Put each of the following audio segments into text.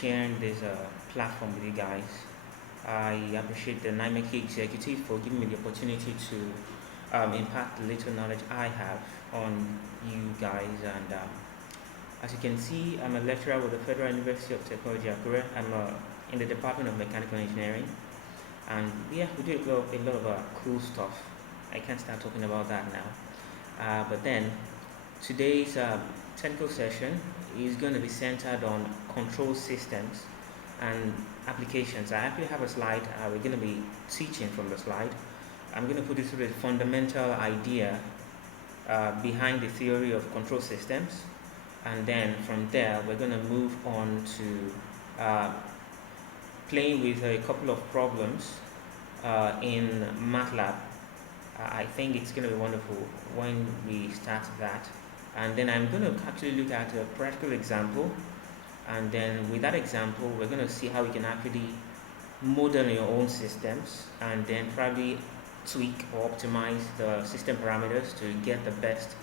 sharing this platform with you guys. I appreciate the NIMEC executive for giving me the opportunity to impart the little knowledge I have on you guys. And as you can see, I'm a lecturer with the Federal University of Technology, Akure. I'm in the Department of Mechanical Engineering. And yeah, we do a lot of cool stuff. I can't start talking about that now. But then, today's technical session is going to be centered on control systems and applications. I actually have a slide. We're going to be teaching from the slide. I'm going to put you through the fundamental idea behind the theory of control systems, and then from there we're going to move on to playing with a couple of problems in MATLAB. I think it's going to be wonderful when we start that. And then I'm going to actually look at a practical example, and then with that example we're going to see how we can actually model your own systems and then probably tweak or optimize the system parameters to get the best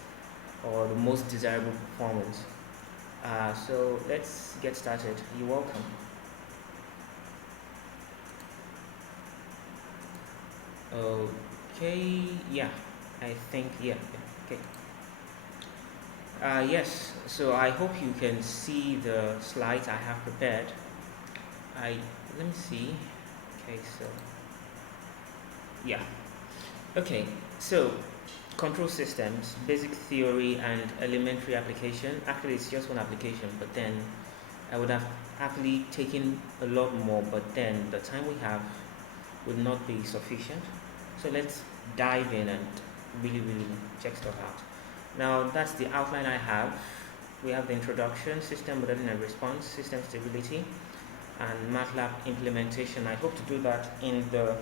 or the most desirable performance. So let's get started. You're welcome. Okay, yeah, I think, yeah, okay. Yes, so I hope you can see the slides I have prepared. Let me see. Okay, so yeah. Okay, so control systems, basic theory and elementary application. Actually, it's just one application, but then I would have actually taken a lot more, but then the time we have would not be sufficient. So let's dive in and really check stuff out. Now that's the outline I have. We have the introduction, system modeling and response, system stability, and MATLAB implementation. I hope to do that in the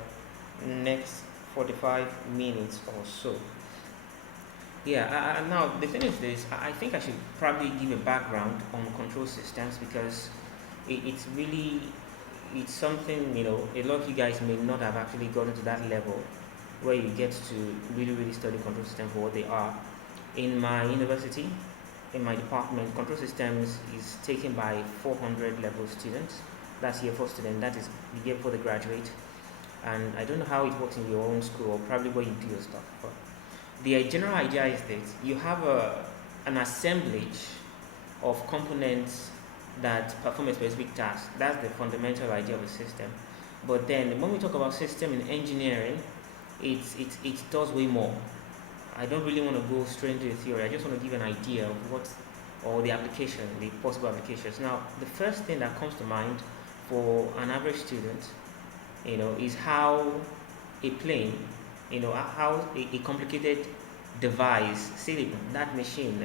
next 45 minutes or so. Yeah, now the thing is this, I think I should probably give a background on control systems because it's something, a lot of you guys may not have actually gotten to that level where you get to really study control systems for what they are. In my university, in my department, control systems is taken by 400 level students. That's year 4 student, that is the year before they graduate. And I don't know how it works in your own school or probably where you do your stuff, but the general idea is that you have an assemblage of components that perform a specific task. That's the fundamental idea of a system. But then when we talk about system in engineering, it does way more. I don't really want to go straight into the theory. I just want to give an idea of the application, the possible applications. Now, the first thing that comes to mind for an average student, is how a plane, how a complicated device, silicon, that machine,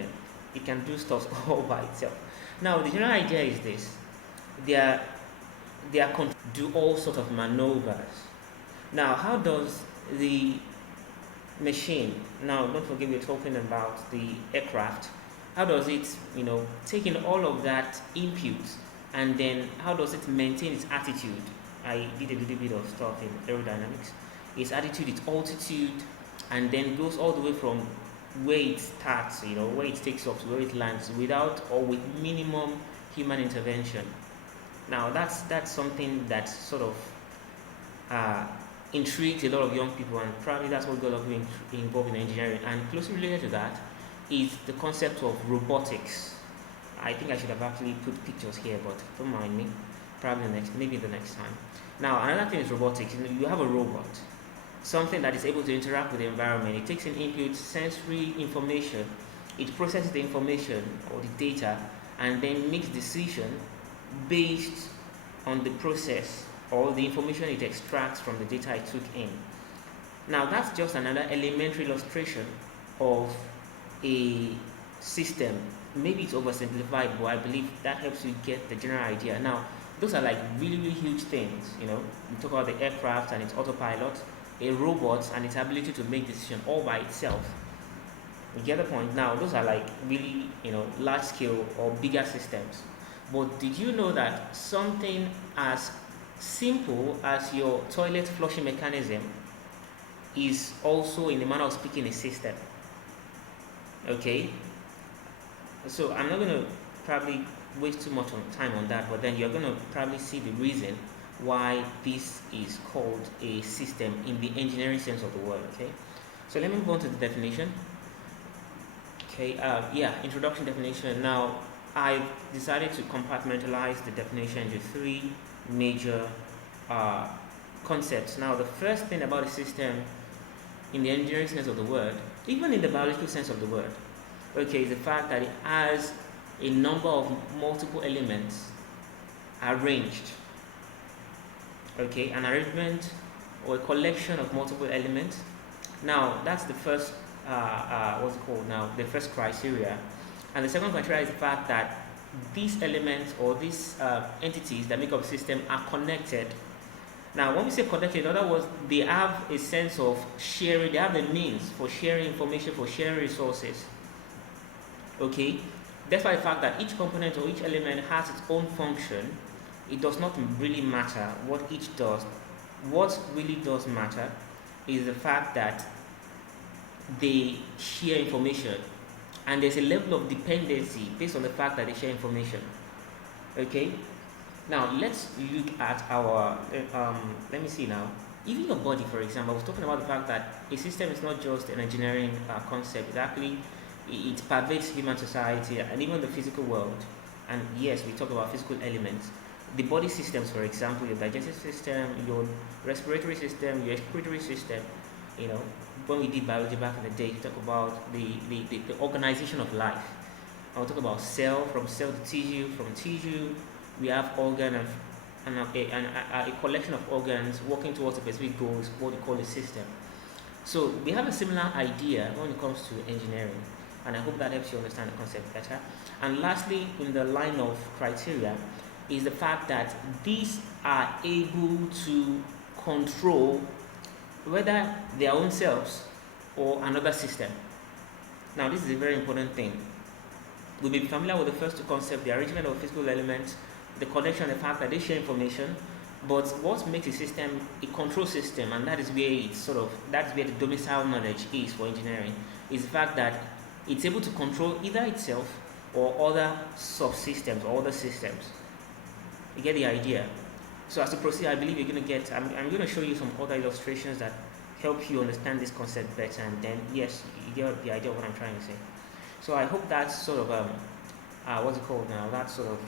it can do stuff all by itself. Now, the general idea is this: they are do all sorts of maneuvers. Now, how does the machine, now don't forget we're talking about the aircraft, how does it, take in all of that input, and then how does it maintain its attitude? I did a little bit of stuff in aerodynamics. Its attitude, its altitude, and then goes all the way from where it starts, where it takes off to where it lands, without or with minimum human intervention. Now that's something that sort of intrigues a lot of young people, and probably that's what got us involved in engineering. And closely related to that is the concept of robotics. I think I should have actually put pictures here, but don't mind me. Probably maybe the next time. Now, another thing is robotics. You have a robot, something that is able to interact with the environment. It takes in input, sensory information, it processes the information or the data, and then makes decision based on the process or the information it extracts from the data it took in. Now, that's just another elementary illustration of a system. Maybe it's oversimplified, but I believe that helps you get the general idea. Now, those are like really huge things. We talk about the aircraft and its autopilot, a robot and its ability to make decisions all by itself. You get the point? Now, those are like really, large scale or bigger systems. But did you know that something as simple as your toilet flushing mechanism is also, in the manner of speaking, a system? Okay, so I'm not going to probably waste too much time on that, but then you're going to probably see the reason why this is called a system in the engineering sense of the word. Okay, so let me move on to the definition. Okay, introduction definition. Now, I've decided to compartmentalize the definition into three major concepts. Now, the first thing about a system in the engineering sense of the word, even in the biological sense of the word, okay, is the fact that it has a number of multiple elements arranged. Okay, an arrangement or a collection of multiple elements. Now, that's the first, what's it called now? The first criteria. And the second criteria is the fact that these elements or these entities that make up a system are connected. Now, when we say connected, in other words, they have a sense of sharing, they have the means for sharing information, for sharing resources. Okay? Despite the fact that each component or each element has its own function, it does not really matter what each does. What really does matter is the fact that they share information, and there's a level of dependency based on the fact that they share information. Okay? Now, let's look at our, let me see now. Even your body, for example, I was talking about the fact that a system is not just an engineering concept. It actually, it pervades human society and even the physical world. And yes, we talk about physical elements. The body systems, for example, your digestive system, your respiratory system, your excretory system, you know, when we did biology back in the day, we talk about the organization of life. I'll talk about cell, from cell to tissue, from tissue, we have organ and a collection of organs working towards a specific goal, is what we call a system. So we have a similar idea when it comes to engineering, and I hope that helps you understand the concept better. And lastly, in the line of criteria, is the fact that these are able to control whether their own selves or another system. Now, this is a very important thing. We'll be familiar with the first two concepts, the arrangement of physical elements, the connection, the fact that they share information. But what makes a system a control system, and that is where it's that's where the domicile knowledge is for engineering, is the fact that it's able to control either itself or other subsystems or other systems. You get the idea? So as to proceed, I believe you're going to get, I'm going to show you some other illustrations that help you understand this concept better, and then, yes, you get the idea of what I'm trying to say. So I hope that's sort of, what's it called now? That sort of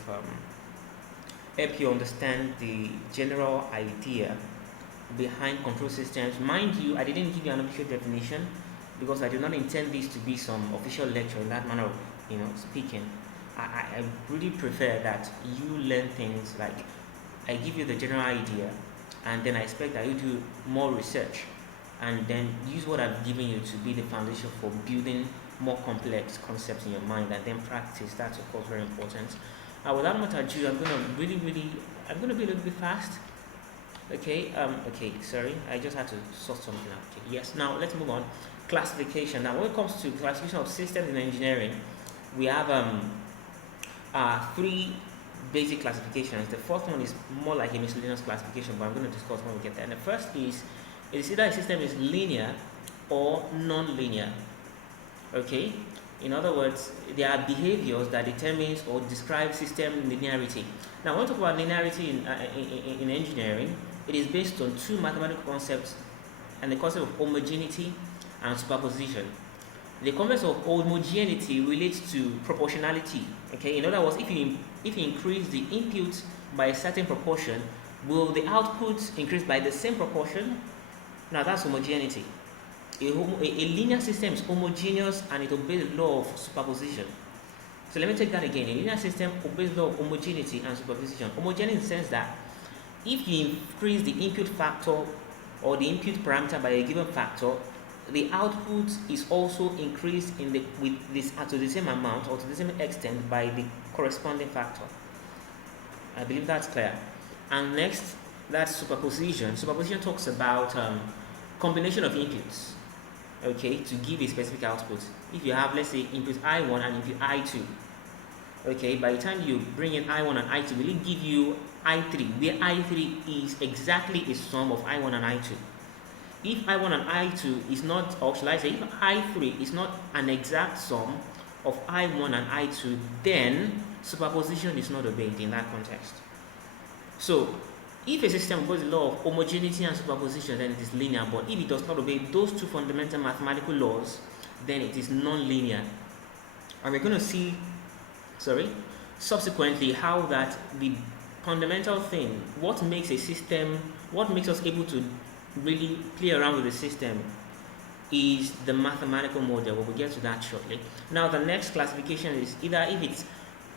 help you understand the general idea behind control systems. Mind you, I didn't give you an official definition because I do not intend this to be some official lecture in that manner of, speaking. I really prefer that you learn things like I give you the general idea, and then I expect that you do more research and then use what I've given you to be the foundation for building more complex concepts in your mind, and then practice. That's of course very important. Without much ado, I'm gonna be a little bit fast. Okay, sorry, I just had to sort something out. Okay, yes, now let's move on. Classification. Now, when it comes to classification of systems in engineering, we have three basic classifications. The first one is more like a miscellaneous classification, but I'm going to discuss when we get there. And the first is either a system is linear or non-linear. Okay? In other words, there are behaviors that determines or describe system linearity. Now, when we talk about linearity in engineering, it is based on two mathematical concepts, and the concept of homogeneity and superposition. The concept of homogeneity relates to proportionality. Okay, in other words, if you increase the input by a certain proportion, will the output increase by the same proportion? Now that's homogeneity. A linear system is homogeneous and it obeys the law of superposition. So let me take that again. A linear system obeys the law of homogeneity and superposition. Homogeneous in the sense that if you increase the input factor or the input parameter by a given factor, the output is also increased to the same amount or to the same extent by the corresponding factor. I believe that's clear. And next, that's superposition. Superposition talks about combination of inputs, okay, to give a specific output. If you have, let's say, input I1 and input I2, okay, by the time you bring in I1 and I2, will it give you I3, where I3 is exactly a sum of I1 and I2. If I1 and I2 is not, or shall I say, if I3 is not an exact sum of I1 and I2, then superposition is not obeyed in that context. So if a system obeys the law of homogeneity and superposition, then it is linear. But if it does not obey those two fundamental mathematical laws, then it is non-linear. And we're going to see, subsequently, how that the fundamental thing, what makes a system, what makes us able to really play around with the system, is the mathematical model. But we'll get to that shortly. Now, the next classification is either if it's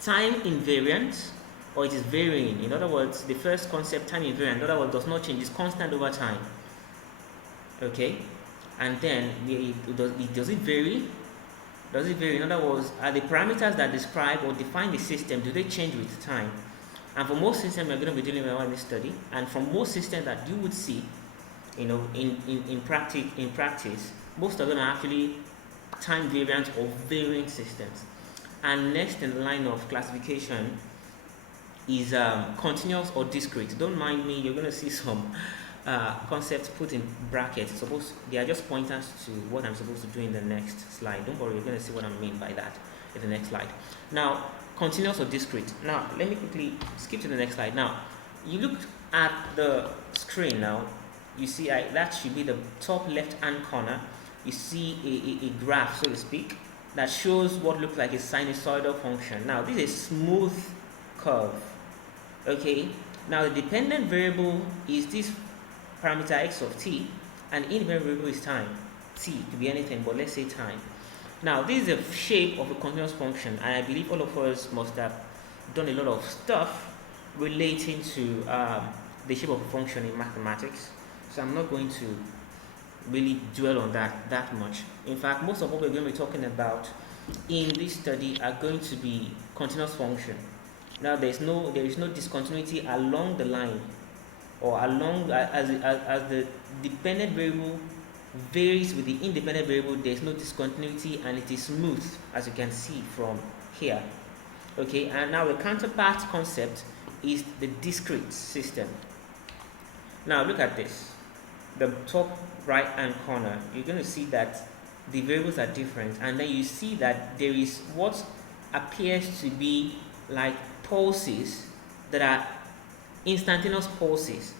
time invariant or it is varying. In other words, the first concept, time invariant, in other words, does not change, it's constant over time. Okay? And then, does it vary? Does it vary? In other words, are the parameters that describe or define the system, do they change with time? And for most systems we're going to be dealing with in this study, and for most systems that you would see, in practice, most are going to actually time variant or varying systems. And next in the line of classification is continuous or discrete. Don't mind me, you're going to see some concepts put in brackets. They are just pointers to what I'm supposed to do in the next slide. Don't worry, you're going to see what I mean by that in the next slide. Now, continuous or discrete. Now, let me quickly skip to the next slide. Now, you look at the screen now, you see that should be the top left-hand corner. You see a graph, so to speak, that shows what looks like a sinusoidal function. Now, this is a smooth curve. Okay, now the dependent variable is this parameter x of t, and independent variable is time. T could be anything, but let's say time. Now, this is a shape of a continuous function, and I believe all of us must have done a lot of stuff relating to the shape of a function in mathematics. So I'm not going to really dwell on that much. In fact, most of what we're going to be talking about in this study are going to be continuous function. Now, there is no discontinuity along the line, or along as the dependent variable varies with the independent variable. There is no discontinuity, and it is smooth, as you can see from here. Okay, and now the counterpart concept is the discrete system. Now, look at this. The top right hand corner, you're going to see that the variables are different, and then you see that there is what appears to be like pulses that are instantaneous pulses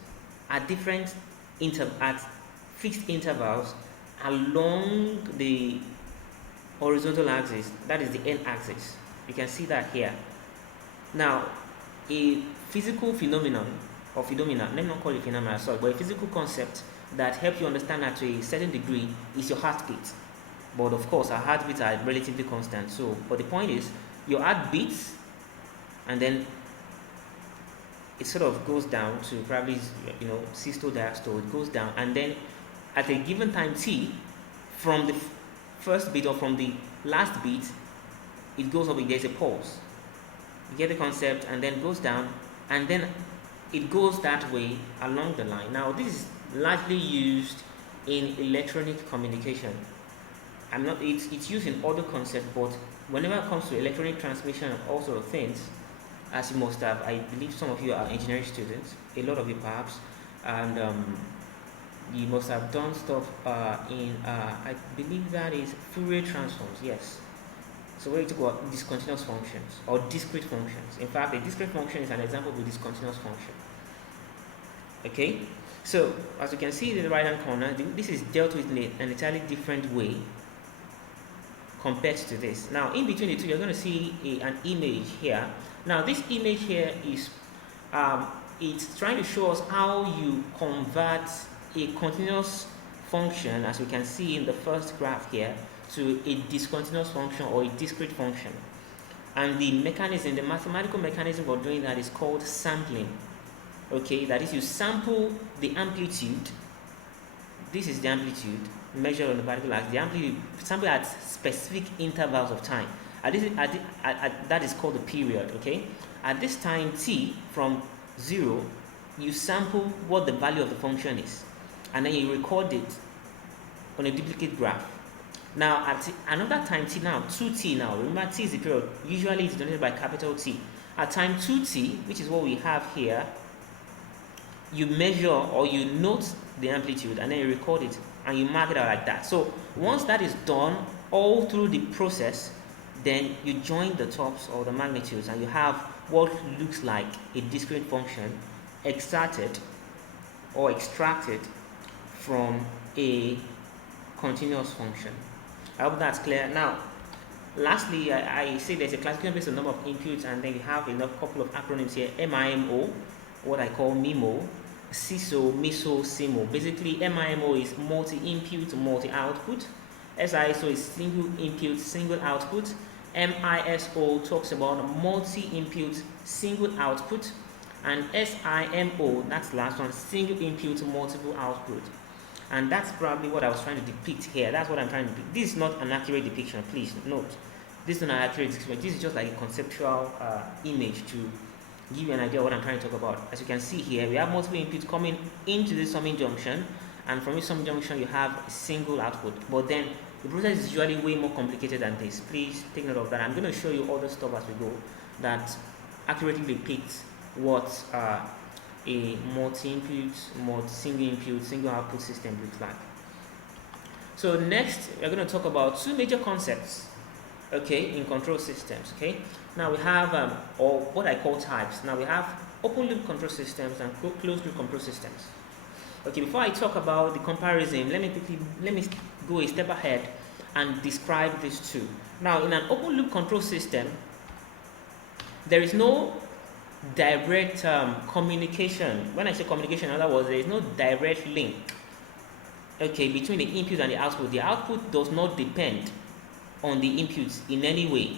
at different at fixed intervals along the horizontal axis, that is the n-axis. You can see that here. Now, a physical phenomenon, let me not call it phenomenon, but a physical concept that helps you understand that to a certain degree is your heartbeat. But of course, our heartbeats are relatively constant. So, but the point is, your heart beats, and then it sort of goes down to probably, systole, diastole. It goes down, and then at a given time t, from the first beat or from the last beat, it goes up. There's a pulse. You get the concept, and then goes down, and then it goes that way along the line. Now, this is largely used in electronic communication. It's used in other concepts, but whenever it comes to electronic transmission and all sort of things, as you must have, I believe some of you are engineering students, a lot of you perhaps, and you must have done stuff in, I believe that is Fourier transforms, yes. So we're talking about discontinuous functions or discrete functions. In fact, a discrete function is an example of a discontinuous function. Okay, so as you can see in the right hand corner, this is dealt with in an entirely different way compared to this. Now, in between the two, you're going to see an image here. Now, this image here is it's trying to show us how you convert a continuous function, as we can see in the first graph here, to a discontinuous function or a discrete function. And the mechanism, the mathematical mechanism for doing that is called sampling. Okay, that is, you sample the amplitude. This is the amplitude measured on the particle axis. The amplitude sample at specific intervals of time. That is called the period. Okay, at this time t from 0, you sample what the value of the function is, and then you record it on a duplicate graph. Now, at another time t, now 2t, now remember t is the period, usually it's denoted by capital T. At time 2t, which is what we have here, you measure or you note the amplitude, and then you record it and you mark it out like that. So once that is done all through the process, then you join the tops or the magnitudes and you have what looks like a discrete function extracted from a continuous function. I hope that's clear. Now, lastly, I say there's a classification based on number of inputs, and then we have a couple of acronyms here: MIMO, what I call MIMO, CISO, MISO, SIMO. Basically, MIMO is multi-input, multi-output. SISO is single input, single output. MISO talks about multi-input, single output. And SIMO, that's the last one, single input, multiple output. And that's probably what I was trying to depict here. That's what I'm trying to depict. This is not an accurate depiction, please note. This is not an accurate depiction. This is just like a conceptual image to give you an idea of what I'm trying to talk about. As you can see here, we have multiple inputs coming into the summing junction, and from this summing junction you have a single output. But then the process is usually way more complicated than this. Please take note of that. I'm going to show you other stuff as we go that accurately depicts what a multi-input, single input, single output system looks like. So next, we're going to talk about two major concepts, okay, in control systems. Okay, now we have or what I call types. Now we have open loop control systems and closed loop control systems. Okay, before I talk about the comparison, let me go a step ahead and describe these two. Now, in an open loop control system, there is no direct communication. When I say communication, in other words, there is no direct link, okay, between the input and the output. The output does not depend on the inputs in any way,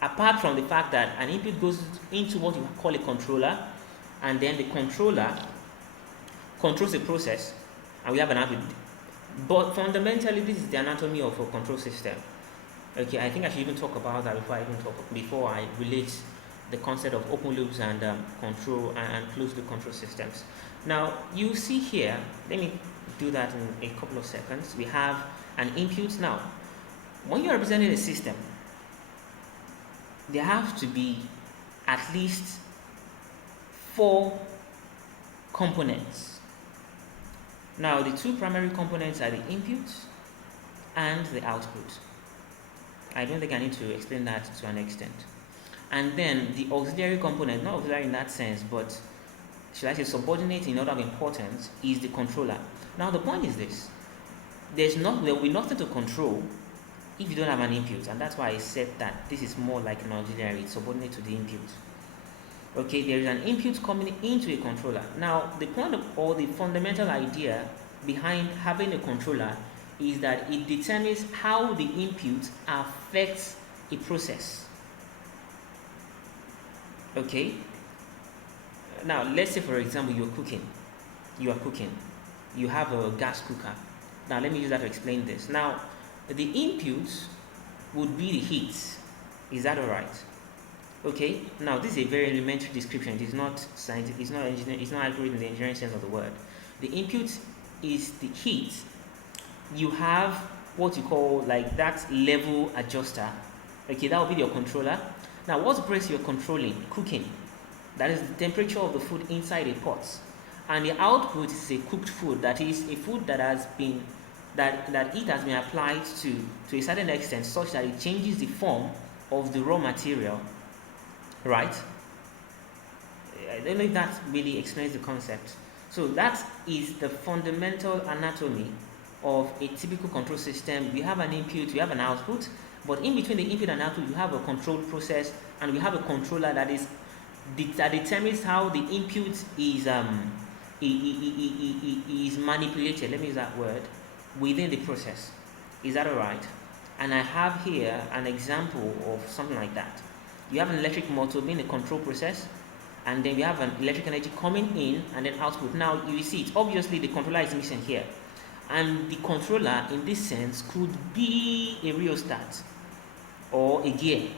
apart from the fact that an input goes into what you call a controller, and then the controller controls the process, and we have an output. But fundamentally, this is the anatomy of a control system. Okay, I think I should even talk about that before I relate the concept of open loops and control and closed loop control systems. Now, you see here, let me do that in a couple of seconds. We have an input. Now, when you're representing a system, there have to be at least 4 components. Now, the two primary components are the input and the output. I don't think I need to explain that to an extent. And then the auxiliary component, not auxiliary in that sense, but should I say subordinate in order of importance, is the controller. Now the point is this: there will be nothing to control if you don't have an input, and that's why I said that this is more like an auxiliary, it's subordinate to the input. Okay, there is an input coming into a controller. Now the point or the fundamental idea behind having a controller is that it determines how the input affects a process. Okay, now let's say for example you are cooking, you have a gas cooker. Now let me use that to explain this. Now the inputs would be the heat. Is that all right? Okay, now this is a very elementary description. It is not scientific, it's not engineering, it's not accurate in the engineering sense of the word. The input is the heat. You have what you call like that level adjuster. Okay, that will be your controller. Now, what's the process you're controlling? Cooking. That is the temperature of the food inside a pot. And the output is a cooked food. That is a food that has been that heat has been applied to a certain extent, such that it changes the form of the raw material. Right? I don't know if that really explains the concept. So that is the fundamental anatomy of a typical control system. We have an input, we have an output. But in between the input and output, you have a control process, and we have a controller that determines how the input is manipulated. Let me use that word within the process. Is that alright? And I have here an example of something like that. You have an electric motor being a control process, and then we have an electric energy coming in and then output. Now you see it. Obviously, the controller is missing here. And the controller, in this sense, could be a rheostat or a gear.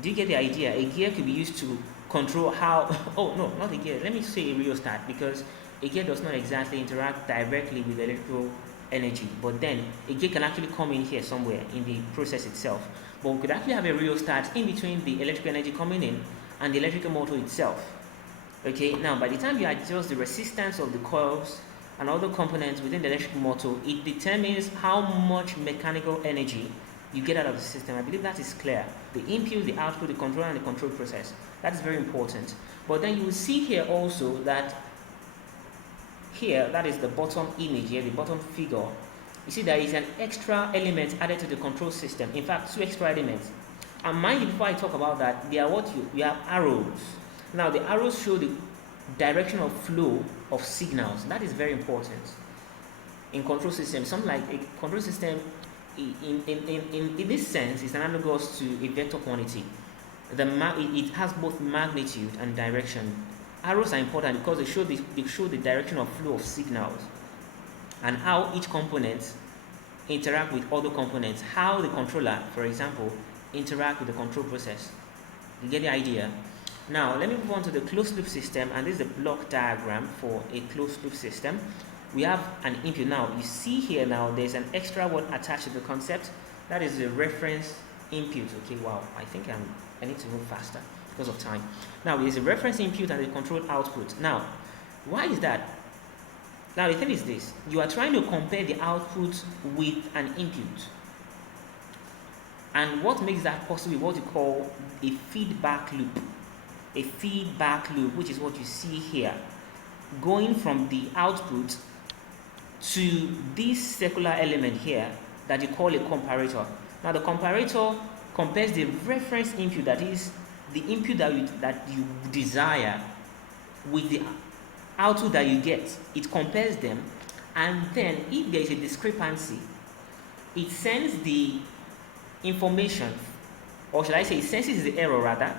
Do you get the idea? A gear could be used to control how... oh, no, not a gear. Let me say a rheostat, because a gear does not exactly interact directly with electrical energy. But then, a gear can actually come in here somewhere in the process itself. But we could actually have a rheostat in between the electrical energy coming in and the electrical motor itself. Okay, now by the time you adjust the resistance of the coils and other components within the electric motor, it determines how much mechanical energy you get out of the system. I believe that is clear. The input, the output, the controller, and the control process. That is very important. But then you will see here also that here, that is the bottom image here, the bottom figure. You see there is an extra element added to the control system. In fact, 2 extra elements. And mind you, before I talk about that, they are what you have arrows. Now the arrows show the direction of flow of signals. That is very important in control systems. Something like a control system in this sense is analogous to a vector quantity. It has both magnitude and direction. Arrows are important because they show the direction of flow of signals and how each component interact with other components, how the controller, for example, interact with the control process. You get the idea? Now let me move on to the closed loop system, and this is the block diagram for a closed loop system. We have an input. Now you see here, now there's an extra word attached to the concept. That is the reference input. Okay, wow, I think I need to move faster because of time. Now there's a reference input and a control output. Now why is that? Now the thing is this: you are trying to compare the output with an input, and what makes that possible is what you call a feedback loop. A feedback loop, which is what you see here, going from the output to this circular element here that you call a comparator. Now the comparator compares the reference input, that is the input that you desire, with the output that you get. It compares them, and then if there is a discrepancy, it sends the information, or should I say it senses the error rather.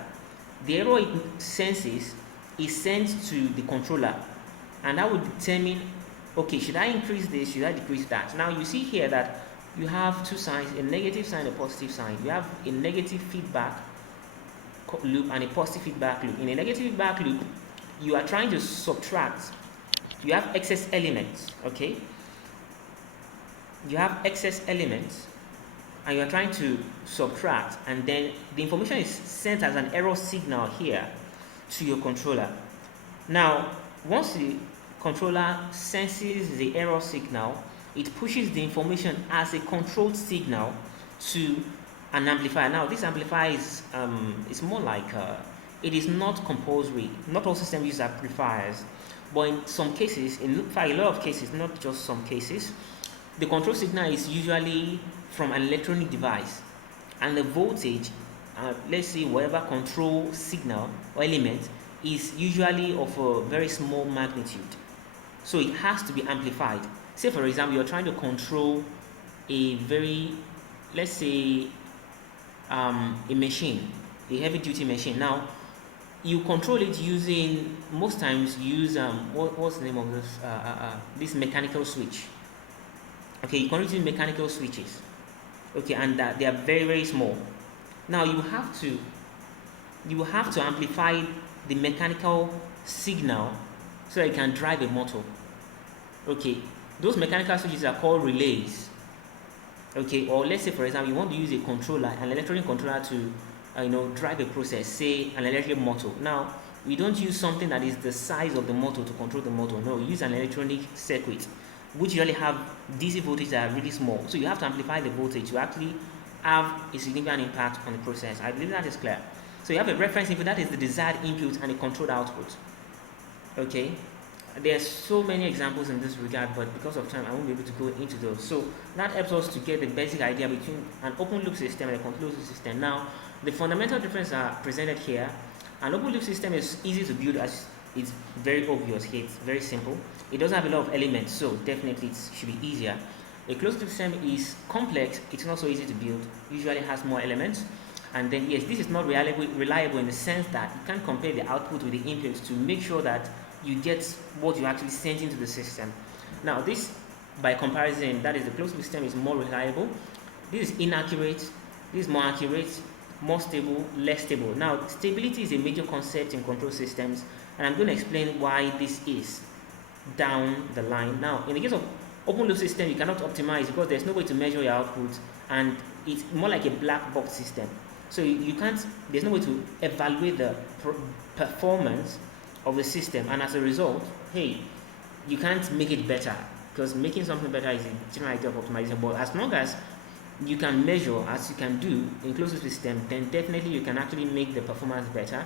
The error it senses is sent to the controller, and that will determine, okay, should I increase this, should I decrease that? Now you see here that you have 2 signs, a negative sign, a positive sign. You have a negative feedback loop and a positive feedback loop. In a negative feedback loop, you are trying to subtract. You have excess elements, okay? You have excess elements, and you are trying to subtract, and then the information is sent as an error signal here to your controller. Now, once the controller senses the error signal, it pushes the information as a controlled signal to an amplifier. Now, this amplifier is more like it is not compulsory. Not all systems use amplifiers, but in some cases, in fact, a lot of cases, not just some cases, the control signal is usually from an electronic device, and the voltage, let's say whatever control signal or element, is usually of a very small magnitude, so it has to be amplified. Say for example, you're trying to control a very, let's say a machine, a heavy duty machine. Now you control it using, most times you use what's the name of this mechanical switch. Okay, you control it using mechanical switches. Okay, and they are very, very small. Now you have to amplify the mechanical signal so that you can drive a motor. Okay, those mechanical switches are called relays. Okay, or let's say for example you want to use a controller, an electronic controller, to drive a process, say an electric motor. Now we don't use something that is the size of the motor to control the motor. No, we use an electronic circuit, which usually have DC voltage that are really small. So you have to amplify the voltage to actually have a significant impact on the process. I believe that is clear. So you have a reference input, that is the desired input, and a controlled output. Okay, there are so many examples in this regard, but because of time I won't be able to go into those. So that helps us to get the basic idea between an open loop system and a closed loop system. Now the fundamental differences are presented here. An open loop system is easy to build, as it's very obvious here. It's very simple. It doesn't have a lot of elements, so definitely it should be easier. A closed loop system is complex. It's not so easy to build. Usually has more elements. And then yes, this is not reliable in the sense that you can't compare the output with the inputs to make sure that you get what you actually sent into the system. Now this, by comparison, that is the closed loop system is more reliable. This is inaccurate. This is more accurate, more stable, less stable. Now stability is a major concept in control systems, and I'm going to explain why this is down the line. Now in the case of open loop system, you cannot optimize because there's no way to measure your output, and it's more like a black box system. So you can't, there's no way to evaluate the performance of the system, and as a result, hey, you can't make it better, because making something better is a general idea of optimization. But as long as you can measure as you can do in closed system, then definitely you can actually make the performance better.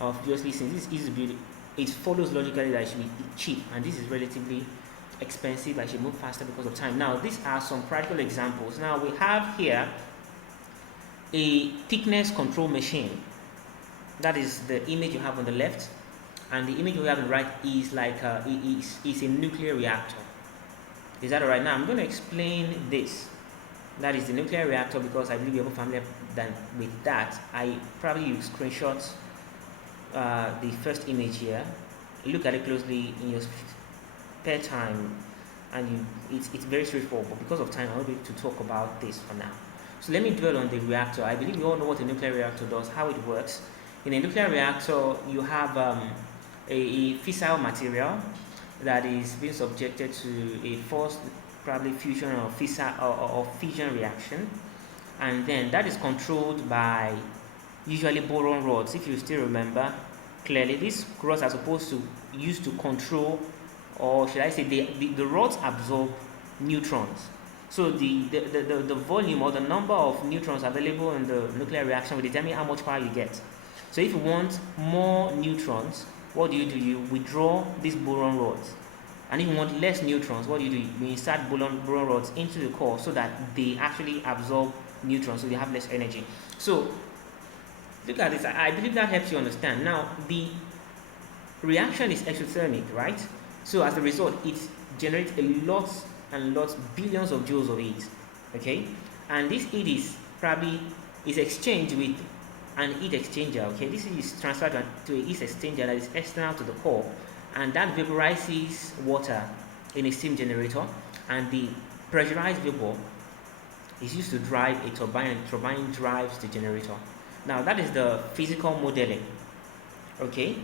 Obviously, since this is built, it follows logically that it should be cheap, and this is relatively expensive. I should move faster because of time. Now, these are some practical examples. Now, we have here a thickness control machine. That is the image you have on the left, and the image you have on the right is like is a nuclear reactor. Is that alright? Now, I'm going to explain this. That is the nuclear reactor, because I believe you're more familiar with that. I probably use screenshots the first image here. Look at it closely in your spare time, and it's very straightforward, but because of time I won't be able to talk about this for now. So let me dwell on the reactor. I believe you all know what a nuclear reactor does, how it works. In a nuclear reactor, you have a fissile material that is being subjected to a forced probably fusion or fissile or fission reaction, and then that is controlled by usually boron rods. If you still remember clearly, these rods are supposed to use to control, or should I say the rods absorb neutrons. So the volume or the number of neutrons available in the nuclear reaction will determine how much power you get. So if you want more neutrons, what do? You withdraw these boron rods. And if you want less neutrons, what do? You insert boron rods into the core so that they actually absorb neutrons, so they have less energy. So look at this. I believe that helps you understand. Now, the reaction is exothermic, right? So as a result, it generates a lot and lots, billions of joules of heat. Okay, and this heat is exchanged with an heat exchanger. Okay, this is transferred to a heat exchanger that is external to the core, and that vaporizes water in a steam generator, and the pressurized vapor is used to drive a turbine, and turbine drives the generator. Now, that is the physical modeling. Okay,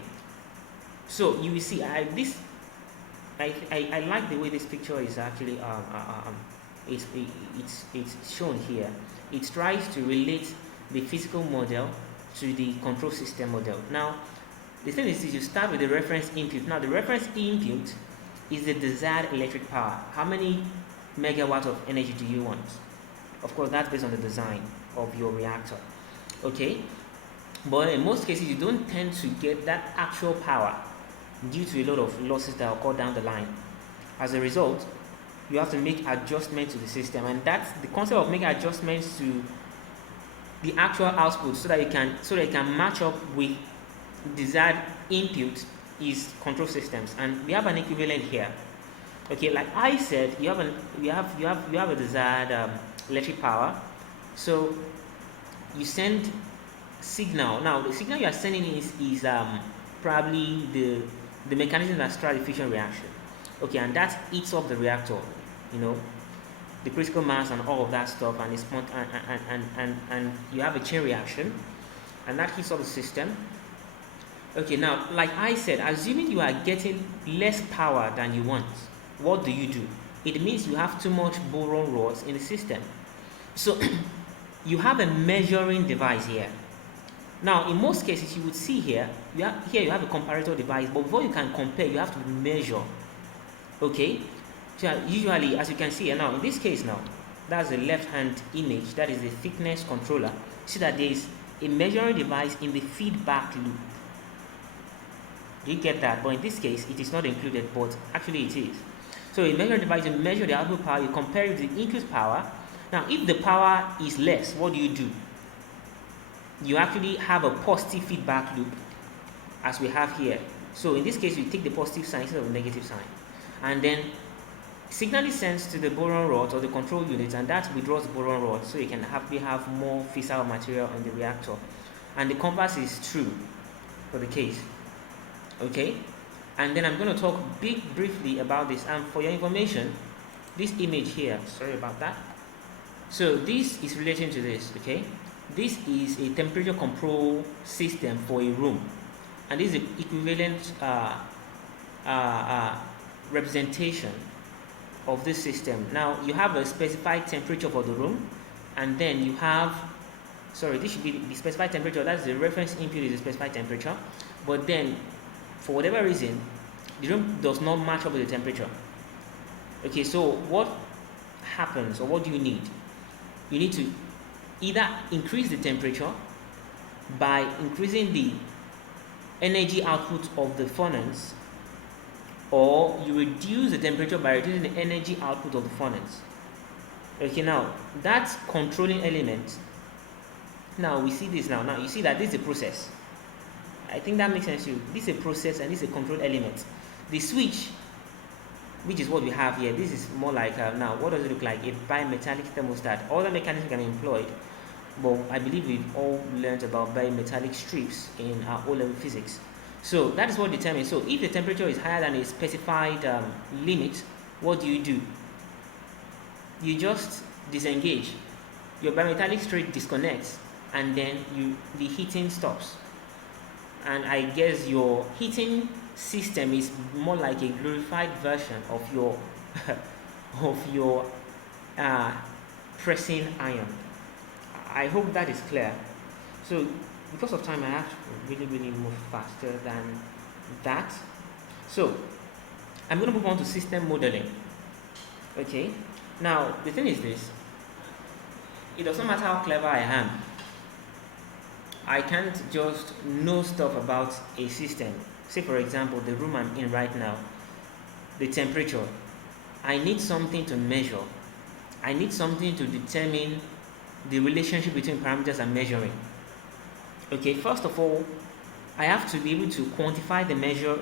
so you will see I like the way this picture is actually it's shown here. It tries to relate the physical model to the control system model. Now, the thing is you start with the reference input. Now, the reference input is the desired electric power. How many megawatts of energy do you want? Of course, that's based on the design of your reactor. Okay, but in most cases you don't tend to get that actual power due to a lot of losses that occur down the line. As a result, you have to make adjustments to the system, and that's the concept of making adjustments to the actual output so that it can match up with desired input is control systems. And we have an equivalent here. Okay, like I said, you have a desired electric power, so you send signal. Now, the signal you are sending is probably the mechanism that starts the fission reaction. Okay, and that eats up the reactor, the critical mass and all of that stuff, and it's and you have a chain reaction, and that heats up the system. Okay, now, like I said, assuming you are getting less power than you want, what do? It means you have too much boron rods in the system. So you have a measuring device here. Now, in most cases, you would see here you have a comparator device, but before you can compare, you have to measure. Okay, so usually, as you can see here now, in this case now, that's the left-hand image. That is the thickness controller. See that there is a measuring device in the feedback loop. Do you get that? But in this case, it is not included, but actually it is. So a measuring device, you measure the output power, you compare it with the input power. Now, if the power is less, what do? You actually have a positive feedback loop, as we have here. So in this case, you take the positive sign instead of the negative sign, and then signal is sent to the boron rod or the control unit, and that withdraws the boron rod, so you can have more fissile material in the reactor, and the converse is true for the case. Okay, and then I'm going to talk briefly about this, and for your information, this image here, sorry about that. So this is relating to this. Okay, this is a temperature control system for a room, and this is the equivalent representation of this system. Now, you have a specified temperature for the room, and then you have, this should be the specified temperature. That's the reference input is the specified temperature, but then for whatever reason the room does not match up with the temperature. Okay, so what happens, or what do you need? you need to either increase the temperature by increasing the energy output of the furnace, or you reduce the temperature by reducing the energy output of the furnace. Okay, now that's controlling element. Now we see this now you see that this is a process. I think that makes sense to you. This is a process and this is a control element. The switch, which is what we have here, this is more like now what does it look like? A bimetallic thermostat. All the mechanisms can be employed, but I believe we've all learned about bimetallic strips in our O-level physics. So that is what determines. So if the temperature is higher than a specified limit, what do? You just disengage. Your bimetallic strip disconnects, and then the heating stops. And I guess your heating system is more like a glorified version of your pressing iron. I hope that is clear. So because of time, I have to really move faster than that. So I'm going to move on to system modeling. Okay, now the thing is this: it doesn't matter how clever I am, I can't just know stuff about a system. Say for example, the room I'm in right now, the temperature. I need something to measure. I need something to determine the relationship between parameters I'm measuring. Okay, first of all, I have to be able to quantify the measure.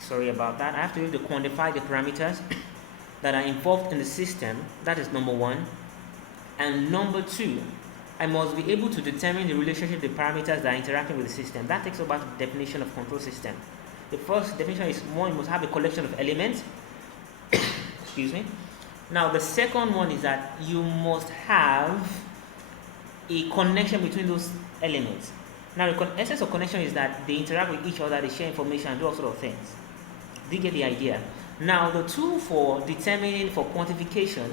Sorry about that. I have to be able to quantify the parameters that are involved in the system. That is number one. And number two, I must be able to determine the relationship, the parameters that are interacting with the system. That takes about the definition of control system. The first definition is one, you must have a collection of elements. Excuse me. Now the second one is that you must have a connection between those elements. Now the essence of connection is that they interact with each other, they share information, and do all sorts of things. Do you get the idea? Now the tool for determining, for quantification,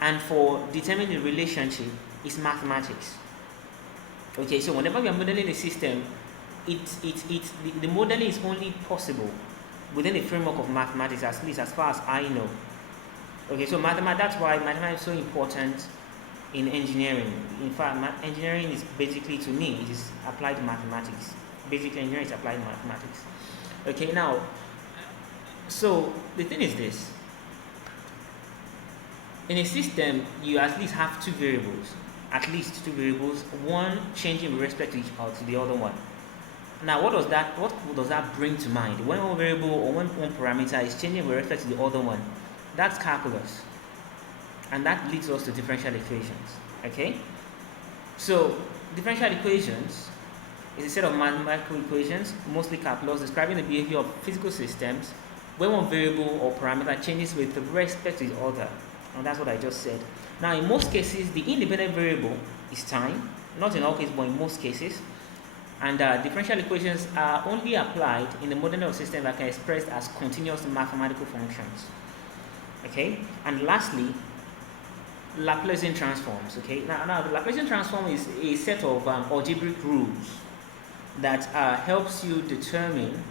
and for determining the relationship is mathematics. Okay, so whenever we are modeling a system, the modeling is only possible within the framework of mathematics, at least as far as I know. Okay, so that's why mathematics is so important in engineering. In fact, engineering is basically, to me, it is applied mathematics. Basically, engineering is applied mathematics. Okay, now, so the thing is this: in a system, you at least have two variables. One changing with respect to each other, to the other one. Now, what does that bring to mind? When one variable or one parameter is changing with respect to the other one, that's calculus, and that leads us to differential equations. Okay, so differential equations is a set of mathematical equations, mostly calculus, describing the behavior of physical systems when one variable or parameter changes with respect to the other. And that's what I just said. Now, in most cases, the independent variable is time. Not in all cases, but in most cases. And differential equations are only applied in the modeling of systems that can be expressed as continuous mathematical functions. Okay? And lastly, Laplace transforms. Okay? Now the Laplace transform is a set of algebraic rules that helps you determine,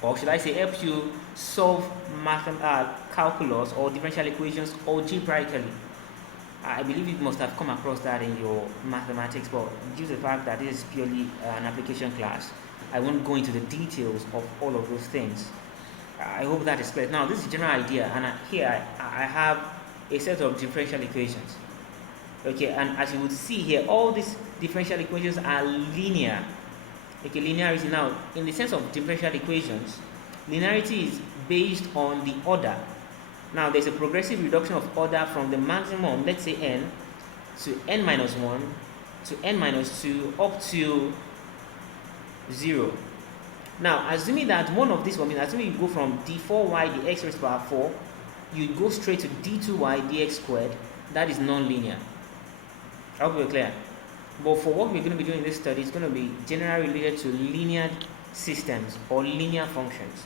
or should I say, helps you solve calculus or differential equations algebraically. I believe you must have come across that in your mathematics, but due to the fact that this is purely an application class, I won't go into the details of all of those things. I hope that is clear. Now, this is a general idea, and here I have a set of differential equations. Okay, and as you would see here, all these differential equations are linear. Okay, linearity. Now, in the sense of differential equations, linearity is based on the order. Now, there's a progressive reduction of order from the maximum, let's say n, to n minus 1, to n minus 2, up to 0. Now, assuming that one of these, assuming you go from d4y dx raised to power 4, you go straight to d2y dx squared, that is non-linear. I hope you're clear. But for what we're going to be doing in this study, it's going to be generally related to linear systems or linear functions.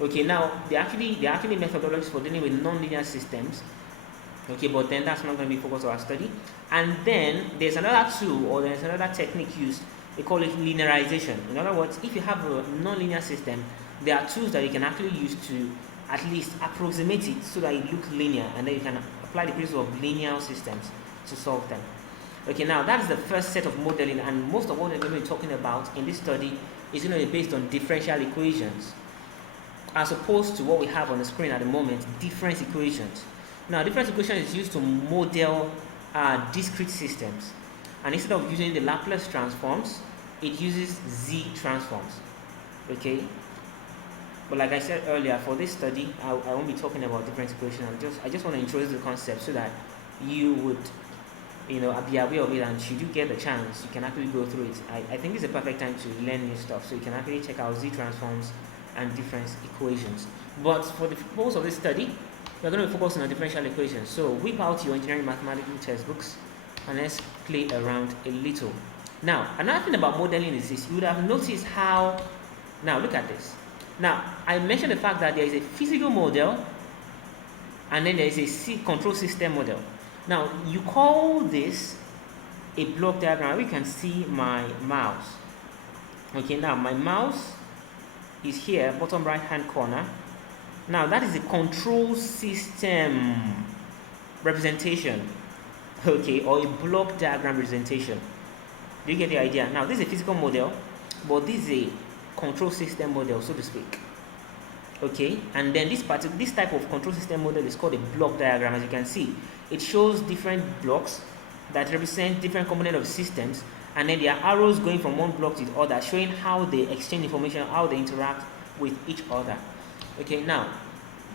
Okay, now there are actually methodologies for dealing with non-linear systems. Okay, but then that's not going to be focused on our study. And then there's another tool, or there's another technique used. They call it linearization. In other words, if you have a non-linear system, there are tools that you can actually use to at least approximate it so that it looks linear, and then you can apply the principle of linear systems. to solve them. Okay, now that is the first set of modeling, and most of what we're going to be talking about in this study is going to be based on differential equations, as opposed to what we have on the screen at the moment, difference equations. Now, difference equation is used to model discrete systems, and instead of using the Laplace transforms, it uses Z transforms. Okay, but like I said earlier, for this study, I won't be talking about difference equation. I just want to introduce the concept so that you would, be aware of it, and should you get the chance, you can actually go through it. I think it's a perfect time to learn new stuff, so you can actually check out Z transforms and difference equations. But for the purpose of this study, we're going to be focusing on differential equations. So whip out your engineering mathematical textbooks and let's play around a little. Now, another thing about modeling is this. You would have noticed how, now look at this. Now, I mentioned the fact that there is a physical model and then there is a control system model. Now, you call this a block diagram. We can see my mouse. Okay, now my mouse is here, bottom right hand corner. Now, that is a control system representation, okay, or a block diagram representation. Do you get the idea? Now, this is a physical model, but this is a control system model, so to speak. Okay, and then this type of control system model is called a block diagram. As you can see, it shows different blocks that represent different components of systems, and then there are arrows going from one block to the other, showing how they exchange information, how they interact with each other. Okay, now,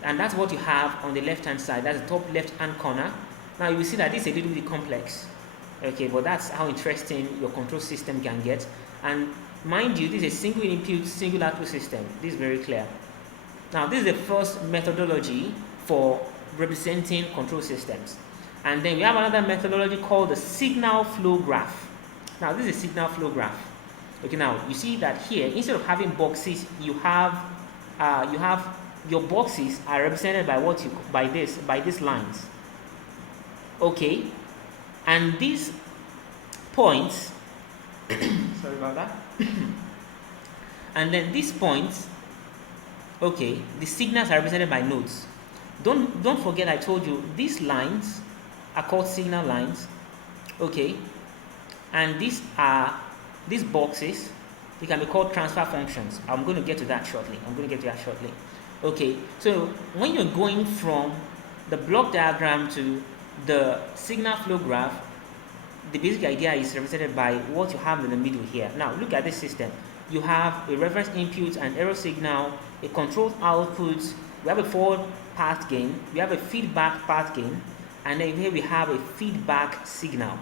and that's what you have on the left hand side. That's the top left hand corner. Now you will see that this is a little bit complex. Okay, but that's how interesting your control system can get. And mind you, this is a single input, single output system. This is very clear. Now, this is the first methodology for representing control systems. And then we have another methodology called the signal flow graph. Now, this is a signal flow graph. Okay, now you see that here, instead of having boxes, you have your boxes are represented by these lines. Okay, and these points sorry about that. And then these points, okay, the signals are represented by nodes. Don't forget, I told you these lines are called signal lines. Okay, and these boxes, they can be called transfer functions. I'm going to get to that shortly. Okay, so when you're going from the block diagram to the signal flow graph, the basic idea is represented by what you have in the middle here. Now, look at this system. You have a reference input, an error signal, a controlled output, we have a forward path gain, we have a feedback path gain, and then here we have a feedback signal.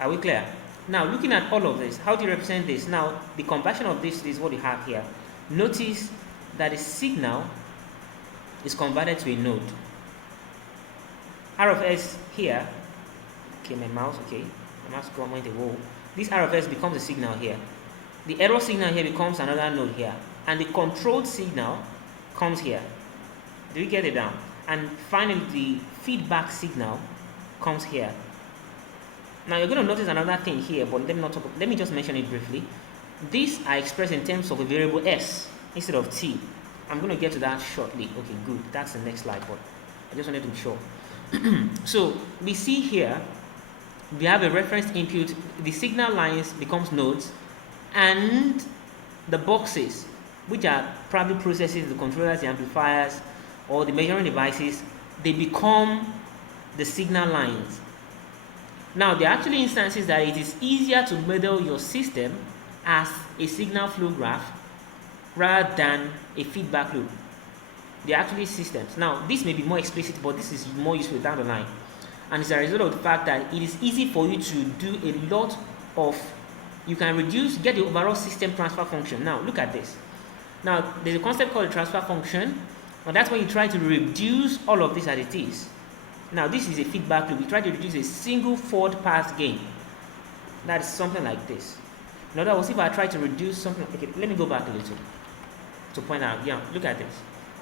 Are we clear? Now, looking at all of this, how do you represent this? Now, the conversion of this is what you have here. Notice that the signal is converted to a node. R of S here, okay, my mouse went a wall. This R of S becomes a signal here. The error signal here becomes another node here. And the controlled signal comes here. Do you get it down? And finally, the feedback signal comes here. Now, you're going to notice another thing here, but let me just mention it briefly. These are expressed in terms of a variable S instead of T. I'm going to get to that shortly. Okay, good. That's the next slide, but I just wanted to be sure. So, we see here, we have a reference input, the signal lines becomes nodes, and the boxes, which are probably processes, the controllers, the amplifiers, or the measuring devices, they become the signal lines. Now, there are actually instances that it is easier to model your system as a signal flow graph rather than a feedback loop. They are actually systems. Now, this may be more explicit, but this is more useful down the line. And it's a result of the fact that it is easy for you to do a lot of, you can get the overall system transfer function. Now, look at this. Now, there's a concept called a transfer function, and that's when you try to reduce all of this as it is. Now, this is a feedback loop. We try to reduce a single forward path gain. That is something like this. In other words, if I try to reduce something, okay, let me go back a little to point out. Yeah, look at this.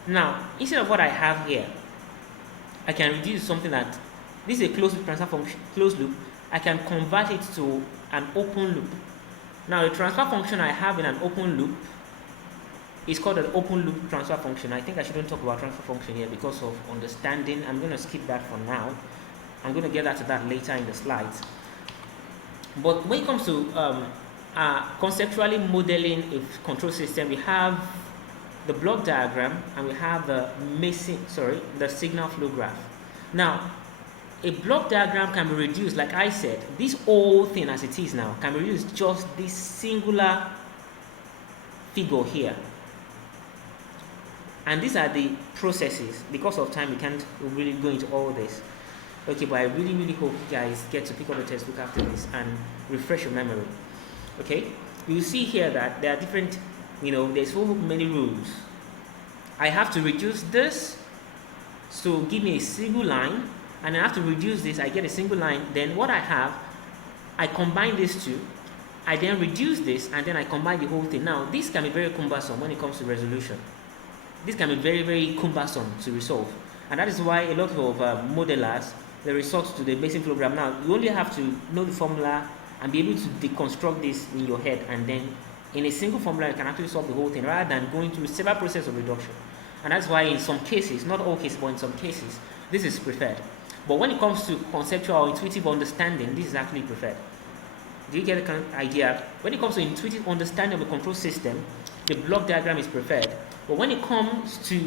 Now, instead of what I have here, I can reduce something that, this is a closed loop transfer function, closed loop. I can convert it to an open loop. Now, the transfer function I have in an open loop is called an open loop transfer function. I think I shouldn't talk about transfer function here because of understanding. I'm going to skip that for now. I'm going to get to that later in the slides. But when it comes to conceptually modeling a control system, we have the block diagram and we have the signal flow graph. Now, a block diagram can be reduced, like I said, this whole thing as it is now can be reduced just this singular figure here. And these are the processes. Because of time, we can't really go into all this. Okay, but I really hope you guys get to pick up the textbook after this and refresh your memory. Okay, you will see here that there are different, there's so many rules. I have to reduce this, so give me a single line, and I have to reduce this, I get a single line. Then what I have, I combine these two, I then reduce this, and then I combine the whole thing. Now, this can be very cumbersome when it comes to resolution. This can be very cumbersome to resolve, and that is why a lot of modelers, they resort to the basic flow graph. Now, you only have to know the formula and be able to deconstruct this in your head, and then in a single formula you can actually solve the whole thing rather than going through several processes of reduction. And that's why in some cases, not all cases, but in some cases, this is preferred. But when it comes to conceptual or intuitive understanding, this is actually preferred. Do you get the kind of idea? When it comes to intuitive understanding of the control system, the block diagram is preferred. But when it comes to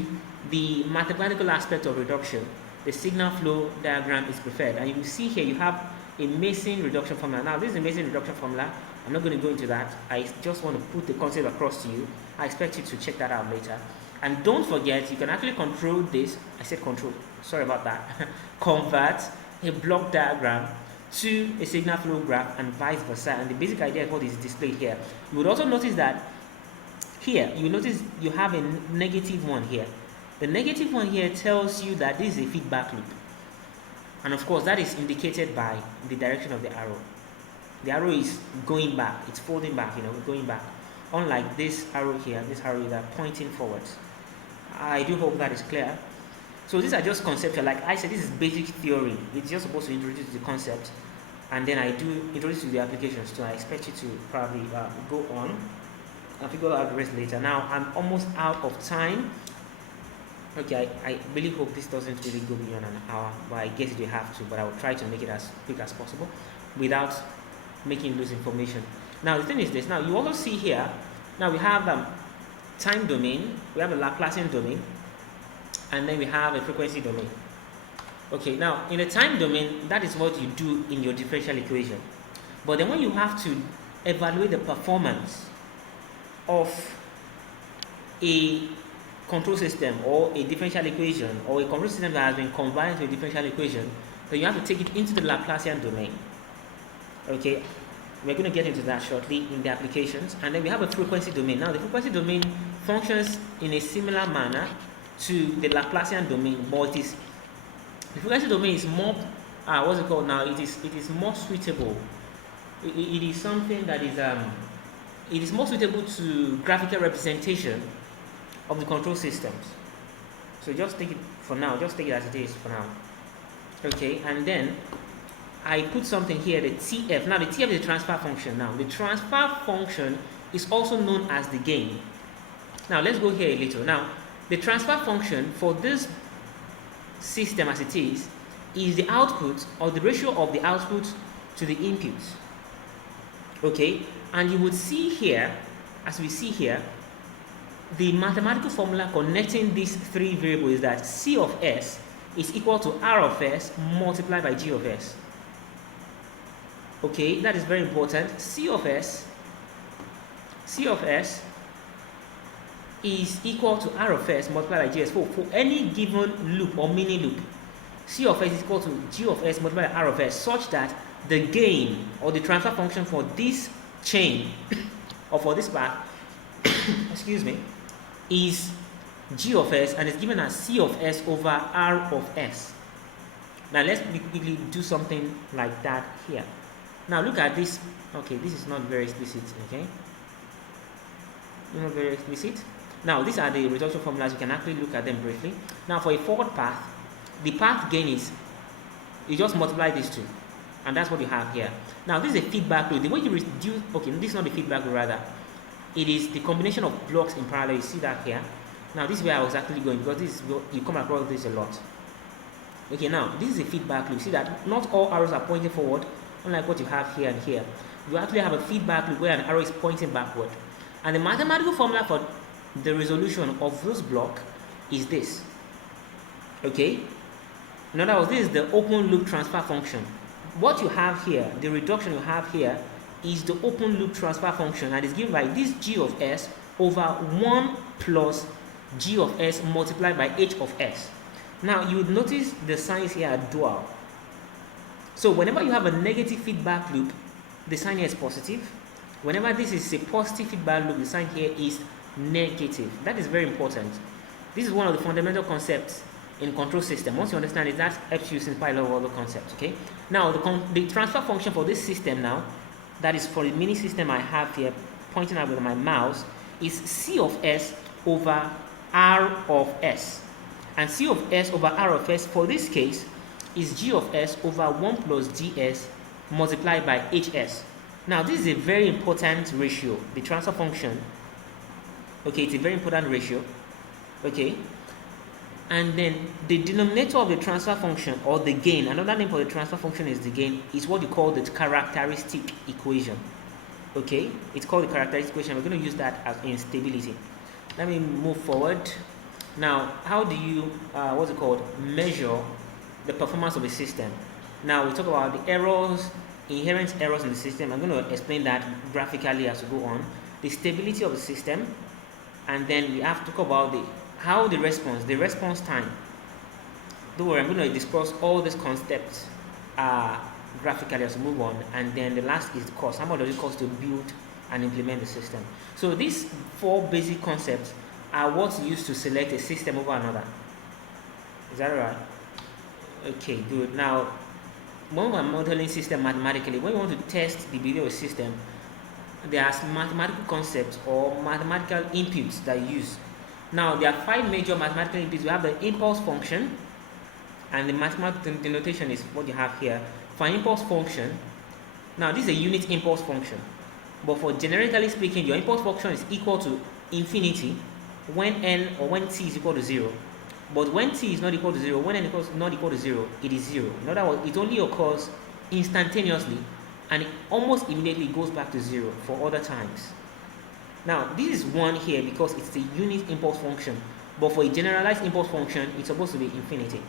the mathematical aspect of reduction, the signal flow diagram is preferred. And you will see here you have a Mason reduction formula. Now, this is a Mason reduction formula. I'm not going to go into that. I just want to put the concept across to you. I expect you to check that out later. And don't forget, you can actually control this. I said control. Sorry about that. Convert a block diagram to a signal flow graph and vice versa. And the basic idea of what is displayed here. You would also notice that here, you notice you have a negative one here. The negative one here tells you that this is a feedback loop. And of course, that is indicated by the direction of the arrow. The arrow is going back. It's folding back, going back. Unlike this arrow here, this arrow is pointing forwards. I do hope that is clear. So these are just conceptual. Like I said, this is basic theory. It's just supposed to introduce the concept. And then I do introduce you the applications too. I expect you to probably go on. I'll figure out the rest later. Now, I'm almost out of time. Okay, I really hope this doesn't really go beyond an hour, but I guess you have to, but I will try to make it as quick as possible without making lose information. Now, the thing is this. Now, you also see here, now we have time domain, we have a Laplacian domain, and then we have a frequency domain. Okay, now, in the time domain, that is what you do in your differential equation. But then when you have to evaluate the performance of a control system or a differential equation or a control system that has been combined to a differential equation, then you have to take it into the Laplacian domain. Okay, we're going to get into that shortly in the applications. And then we have a frequency domain. Now, the frequency domain functions in a similar manner to the Laplacian domain, but the frequency domain is more, what's it called now? It is more suitable. It is something that is it is more suitable to graphical representation of the control systems. So just take it for now, just take it as it is for now. Okay, and then I put something here, the TF. Now the TF is the transfer function. Now the transfer function is also known as the gain. Now let's go here a little. Now the transfer function for this system as it is the output or the ratio of the output to the input. Okay, and you would see here, as we see here, the mathematical formula connecting these three variables is that C of S is equal to R of S multiplied by G of S. Okay, that is very important. C of S is equal to R of S multiplied by G of S. For any given loop or mini loop, C of S is equal to G of S multiplied by R of S, such that the gain or the transfer function for this chain or for this path excuse me, is G of S and is given as C of S over R of S. Now let's quickly do something like that here. Now look at this. Okay, this is not very explicit. Okay, not very explicit. Now these are the reduction formulas. You can actually look at them briefly. Now for a forward path, the path gain is, you just multiply these two, and that's what you have here. Now this is a feedback loop. The way you reduce, okay, this is not the feedback loop, rather it is the combination of blocks in parallel. You see that here. Now this is where I was actually going, because this is, you come across this a lot. Okay, now this is a feedback loop. See that not all arrows are pointing forward, unlike what you have here and here. You actually have a feedback loop where an arrow is pointing backward. And the mathematical formula for the resolution of this block is this. Okay? In other words, this is the open loop transfer function. What you have here, the reduction you have here, is the open loop transfer function, and is given by this g of s over 1 plus g of s multiplied by h of s. Now, you would notice the signs here are dual. So whenever you have a negative feedback loop, the sign here is positive. Whenever this is a positive feedback loop, the sign here is negative. That is very important. This is one of the fundamental concepts in control system. Once you understand it, that helps you simplify a lot of other concepts. Okay. Now the transfer function for this system now, that is for the mini system I have here, pointing out with my mouse, is c of s over r of s. And c of s over r of s for this case is g of s over 1 plus gs multiplied by hs. Now this is a very important ratio, the transfer function. Okay, it's a very important ratio. Okay. And then the denominator of the transfer function, or the gain, another name for the transfer function is the gain, is what you call the characteristic equation. Okay, it's called the characteristic equation. We're going to use that as in stability. Let me move forward. Now, how do you, measure the performance of a system? Now, we talk about the errors, inherent errors in the system. I'm going to explain that graphically as we go on. The stability of the system, and then we have to talk about the response time. Don't worry, I'm going to discuss all these concepts graphically as we move on, and then the last is the cost. How much does it cost to build and implement the system? So these 4 basic concepts are what's used to select a system over another. Is that right? Okay, good. Now, when we're modeling system mathematically, when we want to test the behavior of a system, there are mathematical concepts or mathematical inputs that you use. Now, there are 5 major mathematical inputs. We have the impulse function, and the mathematical denotation is what you have here. For an impulse function, now this is a unit impulse function, but for generically speaking, your impulse function is equal to infinity when n or when t is equal to 0. But when t is not equal to 0, when n is not equal to 0, it is 0. In other words, it only occurs instantaneously, and it almost immediately goes back to 0 for other times. Now, this is 1 here because it's the unit impulse function, but for a generalized impulse function, it's supposed to be infinity.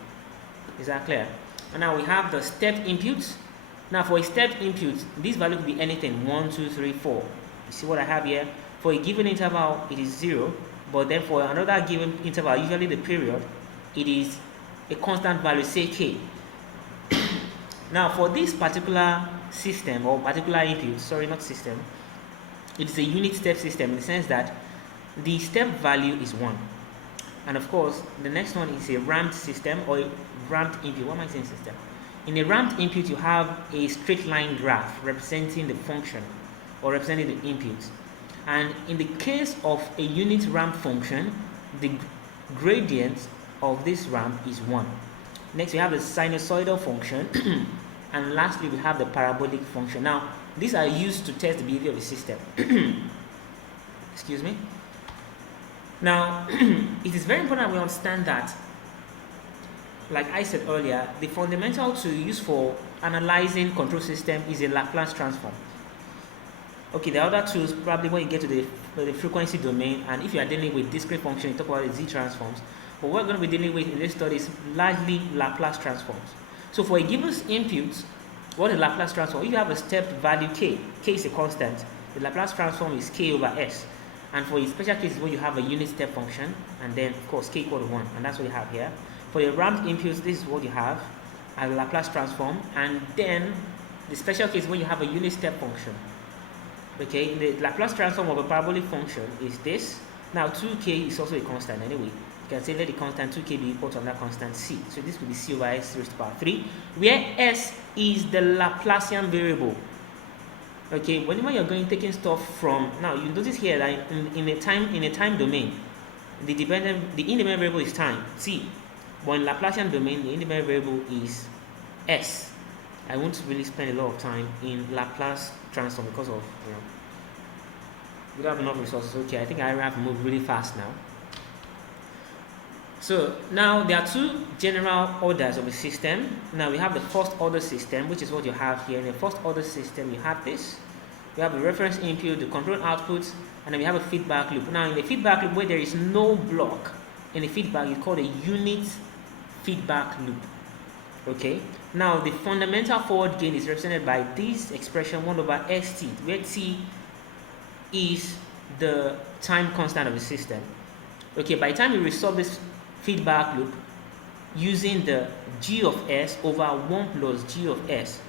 Is that clear? And now we have the stepped inputs. Now, for a stepped input, this value could be anything 1, 2, 3, 4. You see what I have here? For a given interval, it is 0, but then for another given interval, usually the period, it is a constant value, say k. Now, for this particular system or particular input, sorry, not system, it's a unit step system in the sense that the step value is 1. And of course, the next one is a ramped system or a ramped input. What am I saying system? In a ramped input, you have a straight line graph representing the function or representing the input. And in the case of a unit ramp function, the gradient of this ramp is 1. Next, we have the sinusoidal function. And lastly, we have the parabolic function. Now, these are used to test the behavior of the system. Excuse me. Now, it is very important we understand that, like I said earlier, the fundamental to use for analyzing control system is a Laplace transform. Okay, the other tools probably when you get to the frequency domain, and if you are dealing with discrete function, you talk about the Z transforms. But what we're going to be dealing with in this study is largely Laplace transforms. So for a given input, what is Laplace transform? If you have a stepped value k is a constant, the Laplace transform is k over s. And for a special case, where you have a unit step function, and then of course k equal to 1, and that's what you have here. For the ramped inputs, this is what you have as a Laplace transform, and then the special case where you have a unit step function. Okay, the Laplace transform of a parabolic function is this. Now 2k is also a constant anyway. You can say let the constant 2k be equal to another constant c. So this will be c over s raised to the power 3, where s is the Laplacian variable. Okay, whenever you're taking stuff from, now you notice here that in a time domain, the independent variable is time, t. But in Laplacian domain, the independent variable is s. I won't really spend a lot of time in Laplace transform because of, we don't have enough resources. Okay, I think I have to move really fast now. So now there are two general orders of a system. Now we have the first order system, which is what you have here. In the first order system, you have this. We have a reference input, the control output, and then we have a feedback loop. Now in the feedback loop, where there is no block in the feedback, it's called a unit feedback loop. Okay. Now the fundamental forward gain is represented by this expression 1 over st, where t is the time constant of the system. Okay, by the time you resolve this feedback loop using the g of s over 1 plus g of s,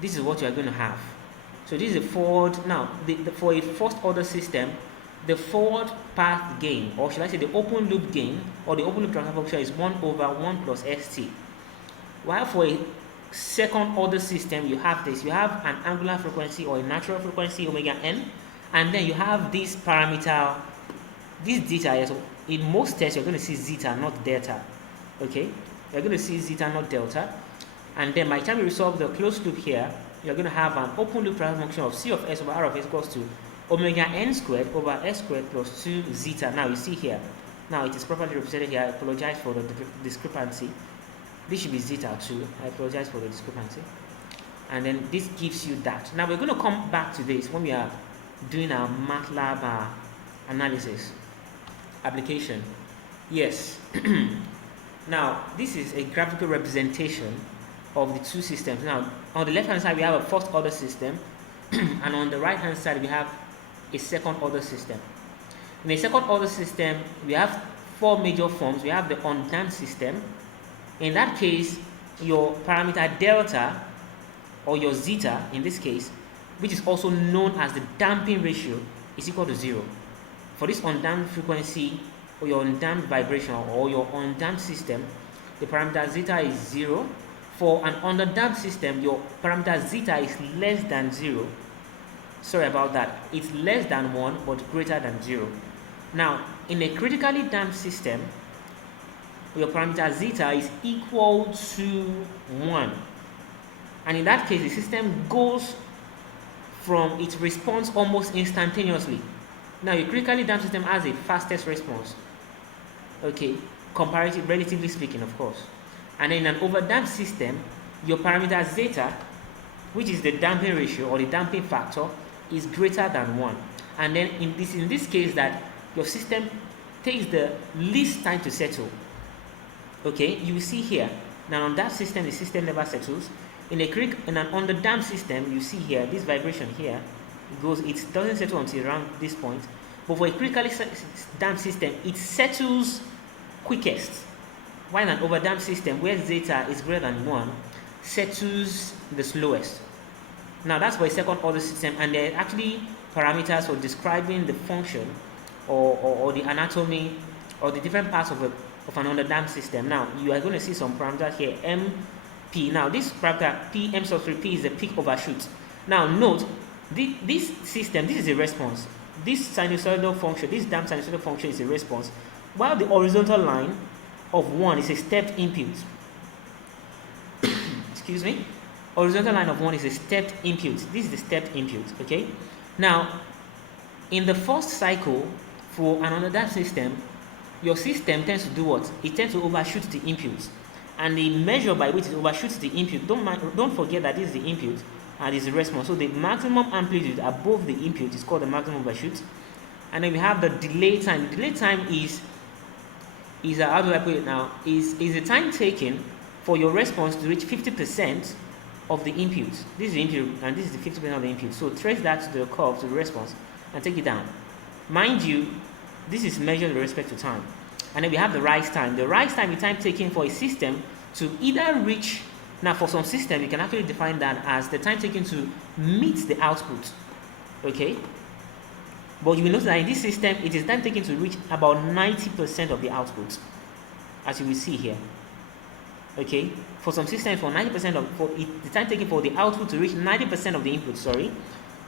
this is what you are going to have. So this is a forward. Now for a first order system, the forward path gain, or should I say the open loop gain, or the open loop transfer function, is 1 over 1 plus st. While for a second order system, you have this. You have an angular frequency or a natural frequency omega n, and then you have this parameter, this zeta. So in most tests, you're going to see zeta, not delta. Okay, you're going to see zeta, not delta. And then by the time you resolve the closed loop here, you're going to have an open loop transfer function of c of s over r of s equals to omega n squared over s squared plus 2 zeta. Now you see here. Now it is properly represented here. I apologize for the discrepancy. This should be zeta too. I apologize for the discrepancy. And then this gives you that. Now we're going to come back to this when we are doing our MATLAB analysis application. Yes. Now this is a graphical representation of the two systems. Now on the left hand side we have a first order system, and on the right hand side we have a second order system. In a second order system we have four major forms. We have the undamped system. In that case, your parameter delta, or your zeta in this case, which is also known as the damping ratio, is equal to 0. For this undamped frequency, or your undamped vibration, or your undamped system, the parameter zeta is 0. For an underdamped system, your parameter zeta is less than 0. Sorry about that. It's less than 1 but greater than 0. Now, in a critically damped system, your parameter zeta is equal to 1. And in that case, the system goes from its response almost instantaneously. Now, your critically damped system has a fastest response. Okay, comparatively, relatively speaking, of course. And in an overdamped system, your parameter zeta, which is the damping ratio or the damping factor, is greater than 1. And then in this case, that your system takes the least time to settle. Okay, you see here. Now on that system, the system never settles. In an underdamped system, you see here this vibration here. It doesn't settle until around this point. But for a critically damped system, it settles quickest. While an overdamped system, where zeta is greater than 1, settles the slowest. Now that's for a second order system, and there are actually parameters for describing the function or the anatomy or the different parts of an underdamped system. Now you are going to see some parameters here, MP. Now this parameter P, M sub 3P, is the peak overshoot. Now note, this system, this is a response. This sinusoidal function, this damped sinusoidal function, is a response, while the horizontal line of 1 is a stepped input. Excuse me. Horizontal line of 1 is a stepped input. This is the stepped input. Okay. Now, in the first cycle for an underdamped system, your system tends to do what? It tends to overshoot the input, and the measure by which it overshoots the input, don't forget that this is the input and this is the response. So the maximum amplitude above the input is called the maximum overshoot. And then we have the delay time. The delay time is how do I put it now? Is the time taken for your response to reach 50% of the input. This is the input, and this is the 50% of the input. So trace that to the curve, to the response, and take it down. Mind you, this is measured with respect to time. And then we have the rise time. The rise time is time taken for a system to either reach. Now, for some system, you can actually define that as the time taken to meet the output. Okay. But you will notice that in this system, it is time taken to reach about 90% of the output, as you will see here. Okay, for some systems, for 90% the time taken for the output to reach 90% of the input,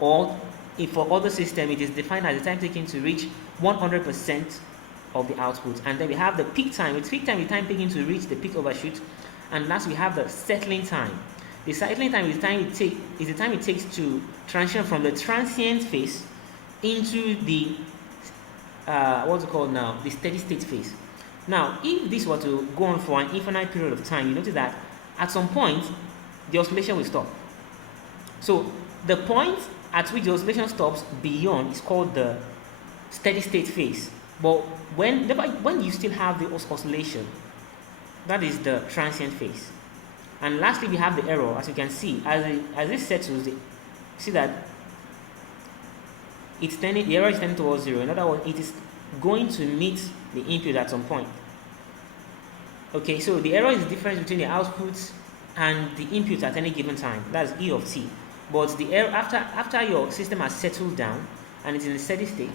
or if for other systems, it is defined as the time taken to reach 100% of the output. And then we have the peak time. With peak time, the time taken to reach the peak overshoot. And last, we have the settling time. The settling time is the time it takes to transition from the transient phase into the what's it called now? The steady state phase. Now, if this were to go on for an infinite period of time, you notice that at some point, the oscillation will stop. So the point at which the oscillation stops beyond is called the steady state phase. But when you still have the oscillation, that is the transient phase. And lastly, we have the error. As you can see, as it settles, you see that the error is tending towards 0. In other words, it is going to meet the input at some point. Okay, so the error is the difference between the output and the input at any given time. That's E of t. But the error after your system has settled down and it's in a steady state,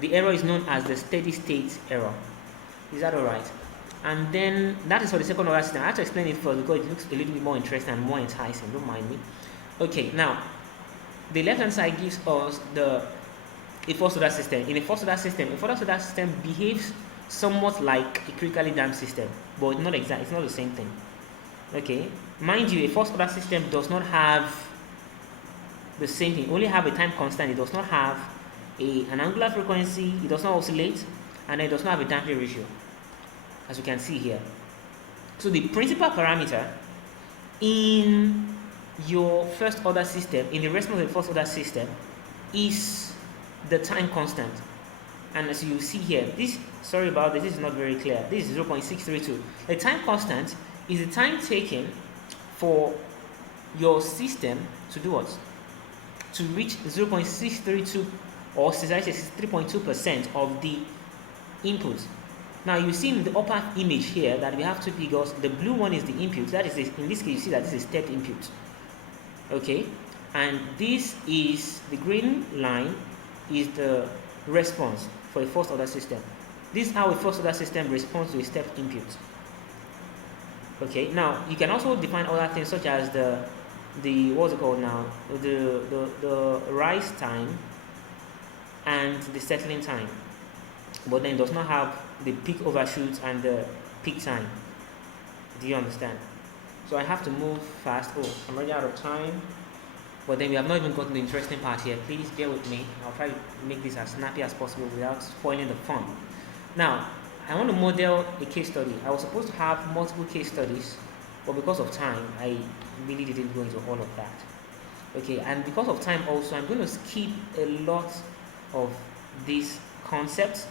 the error is known as the steady state error. Is that alright? And then that is for the second order system. I have to explain it first because it looks a little bit more interesting and more enticing. Don't mind me. Okay, now the left hand side gives us a first order system. In a first order system, behaves somewhat like a critically damped system, but not exact. It's not the same thing. Okay, mind you, a first order system does not have the same thing. Only have a time constant. It does not have an angular frequency. It does not oscillate, and it does not have a damping ratio, as you can see here. So the principal parameter in your first order system, in the response of the first order system, is the time constant. And as you see here, this is not very clear. This is 0.632. The time constant is the time taken for your system to do what? To reach 0.632 or 3.2% of the input. Now you see in the upper image here that we have two figures. The blue one is the input. That is, in this case, you see that this is stepped input. Okay, and this is the green line is the response for a first order system. This is how a first order system responds to a stepped input. Okay, now you can also define other things such as the what's it called now? The rise time and the settling time, but then it does not have the peak overshoot and the peak time. Do you understand? So I have to move fast. Oh, I'm running out of time. But then we have not even gotten the interesting part here. Please bear with me. I'll try to make this as snappy as possible without spoiling the fun. Now, I want to model a case study. I was supposed to have multiple case studies, but because of time, I really didn't go into all of that. Okay, and because of time also, I'm going to skip a lot of these concepts,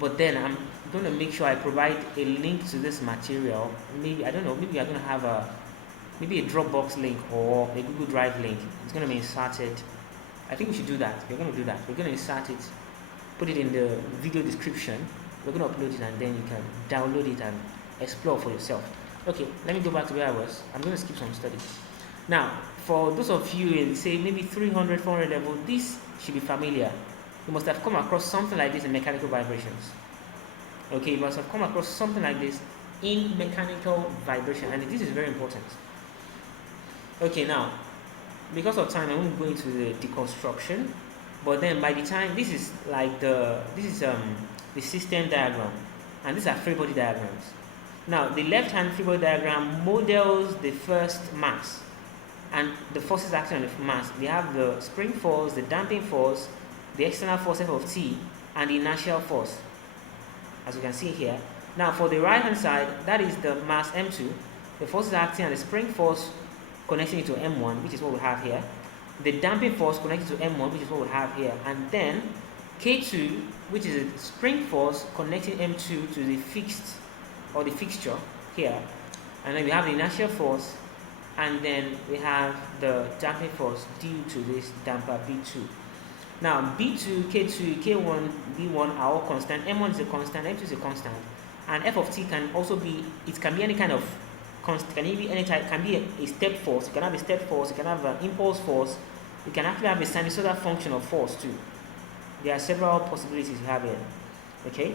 but then I'm going to make sure I provide a link to this material. Maybe, I don't know, maybe I'm going to have a Dropbox link or a Google Drive link. It's going to be inserted. I think we should do that. We're going to do that. We're going to insert it, put it in the video description. We're going to upload it, and then you can download it and explore for yourself. Okay, let me go back to where I was. I'm going to skip some studies. Now, for those of you in, say, maybe 300, 400 level, this should be familiar. You must have come across something like this in mechanical vibrations. Okay, you must have come across something like this in mechanical vibration, and this is very important. Okay, now, because of time, I won't go into the deconstruction, but then by the time, this is the system diagram, and these are free body diagrams. Now, the left-hand free body diagram models the first mass and the forces acting on the mass. We have the spring force, the damping force, the external force F of t, and the inertial force, as you can see here. Now, for the right-hand side, that is the mass M2, the forces acting and the spring force connecting it to M1, which is what we have here, the damping force connected to M1, which is what we have here, and then K2, which is a spring force connecting M2 to the fixture here, and then we have the inertial force, and then we have the damping force due to this damper B2. Now B2, K2, K1, B1 are all constant. M1 is a constant, M2 is a constant, and F of t can also be, it can be any kind of constant, can be any type, can be a step force. You can have a step force, you can have an impulse force, you can actually have a sinusoidal function of force too. There are several possibilities you have here. Okay,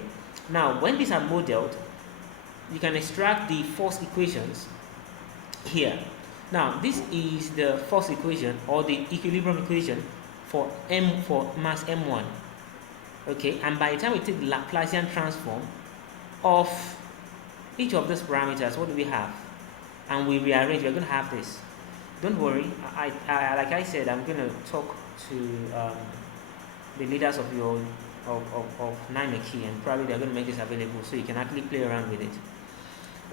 now when these are modeled, you can extract the force equations here. Now this is the force equation or the equilibrium equation for mass M1. Okay, and by the time we take the Laplacian transform of each of these parameters, what do we have? And we rearrange, we're going to have this. Don't worry, I like I said, I'm going to talk to the leaders of your of 9 key, and probably they're going to make this available so you can actually play around with it.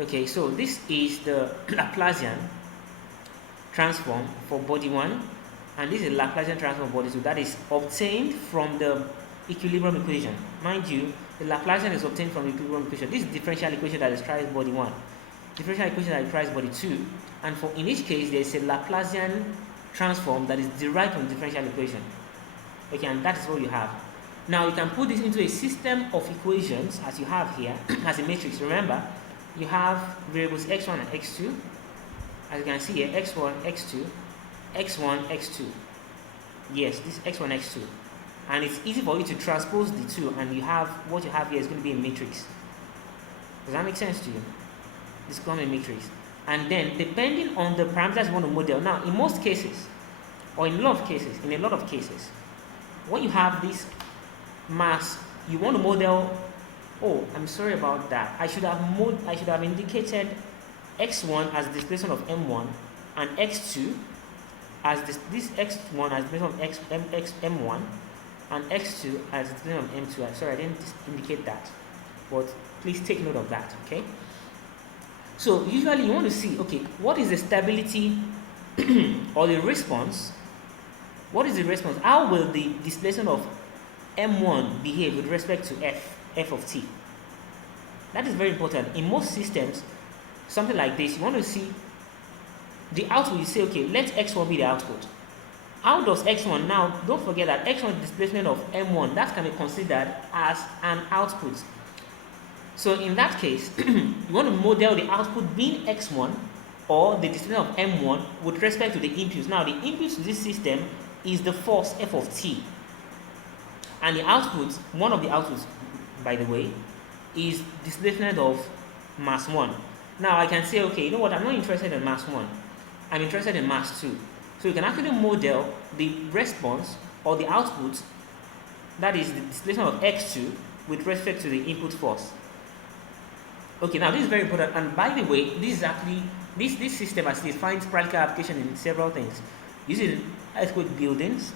Okay, so this is the Laplacian transform for body 1, and this is Laplacian transform for body 2 that is obtained from the equilibrium equation. Mind you, the Laplacian is obtained from the equilibrium equation. This is differential equation that describes body 1, differential equation that describes body 2, and for in each case there is a Laplacian transform that is derived from the differential equation. Okay, and that is what you have. Now you can put this into a system of equations as you have here as a matrix. Remember, you have variables x1 and x2. As you can see here, x1, x2, x1, x2. Yes, this x1, x2. And it's easy for you to transpose the two, and you have what you have here is going to be a matrix. Does that make sense to you? This becomes a matrix. And then depending on the parameters you want to model. Now, in most cases, or in a lot of cases, when you have this mass, you want to model. Oh, I'm sorry about that. I should have indicated x1 as the displacement of m1 and x2 as this x1 as the displacement of m1 and x2 as the displacement of m2. I'm sorry, I didn't indicate that, but please take note of that. Okay. So usually you want to see, okay, what is the stability or the response? What is the response? How will the displacement of m1 behave with respect to f of t? That is very important. In most systems, something like this, you want to see the output. You say, okay, let x1 be the output. How does x1 now? Don't forget that x1 displacement of m1 that can be considered as an output. So in that case, you want to model the output being x1 or the displacement of m1 with respect to the inputs. Now the input to this system is the force f of t, and the output, one of the outputs, by the way, is displacement of mass 1. Now I can say, okay, you know what, I'm not interested in mass 1, I'm interested in mass 2. So you can actually model the response or the output, that is the displacement of x2 with respect to the input force. Okay, now this is very important, and by the way, this is actually this system actually finds practical application in several things. You use it in earthquake buildings,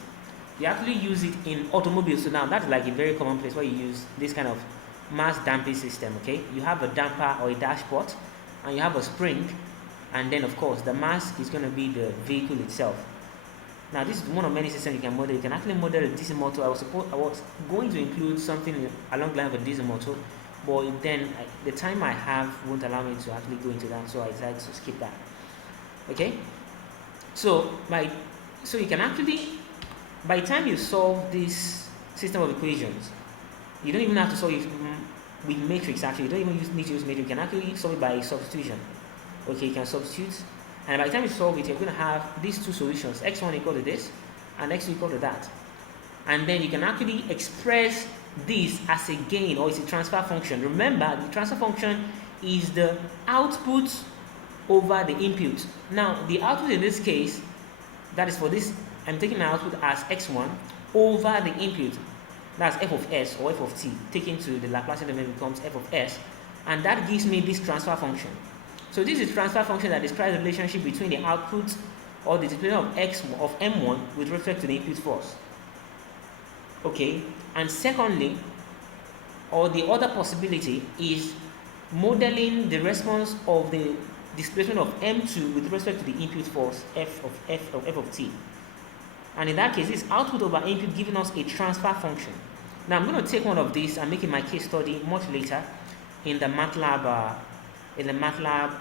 you actually use it in automobiles. So now that's like a very common place where you use this kind of mass damping system. Okay, you have a damper or a dashpot, and you have a spring, and then of course the mass is going to be the vehicle itself. Now this is one of many systems you can model. You can actually model a DC motor. I was going to include something along the line of a DC motor, but then the time I have won't allow me to actually go into that, so I decided to skip that. Okay, so you can actually, by the time you solve this system of equations, you don't even have to solve it with matrix. Actually, you don't even need to use matrix. You can actually solve it by substitution. Okay, you can substitute, and by the time you solve it, you're going to have these two solutions: x1 equal to this, and x2 equal to that. And then you can actually express this as a gain, or it's a transfer function. Remember, the transfer function is the output over the input. Now, the output in this case, that is for this, I'm taking my output as x1 over the input. That's f of s or f of t, taken to the Laplacian domain becomes f of s, and that gives me this transfer function. So this is a transfer function that describes the relationship between the output or the displacement of m1 with respect to the input force. Okay, and secondly, or the other possibility is modeling the response of the displacement of m2 with respect to the input force f of t. And in that case, it's output over input giving us a transfer function. Now I'm going to take one of these and make it my case study much later in the MATLAB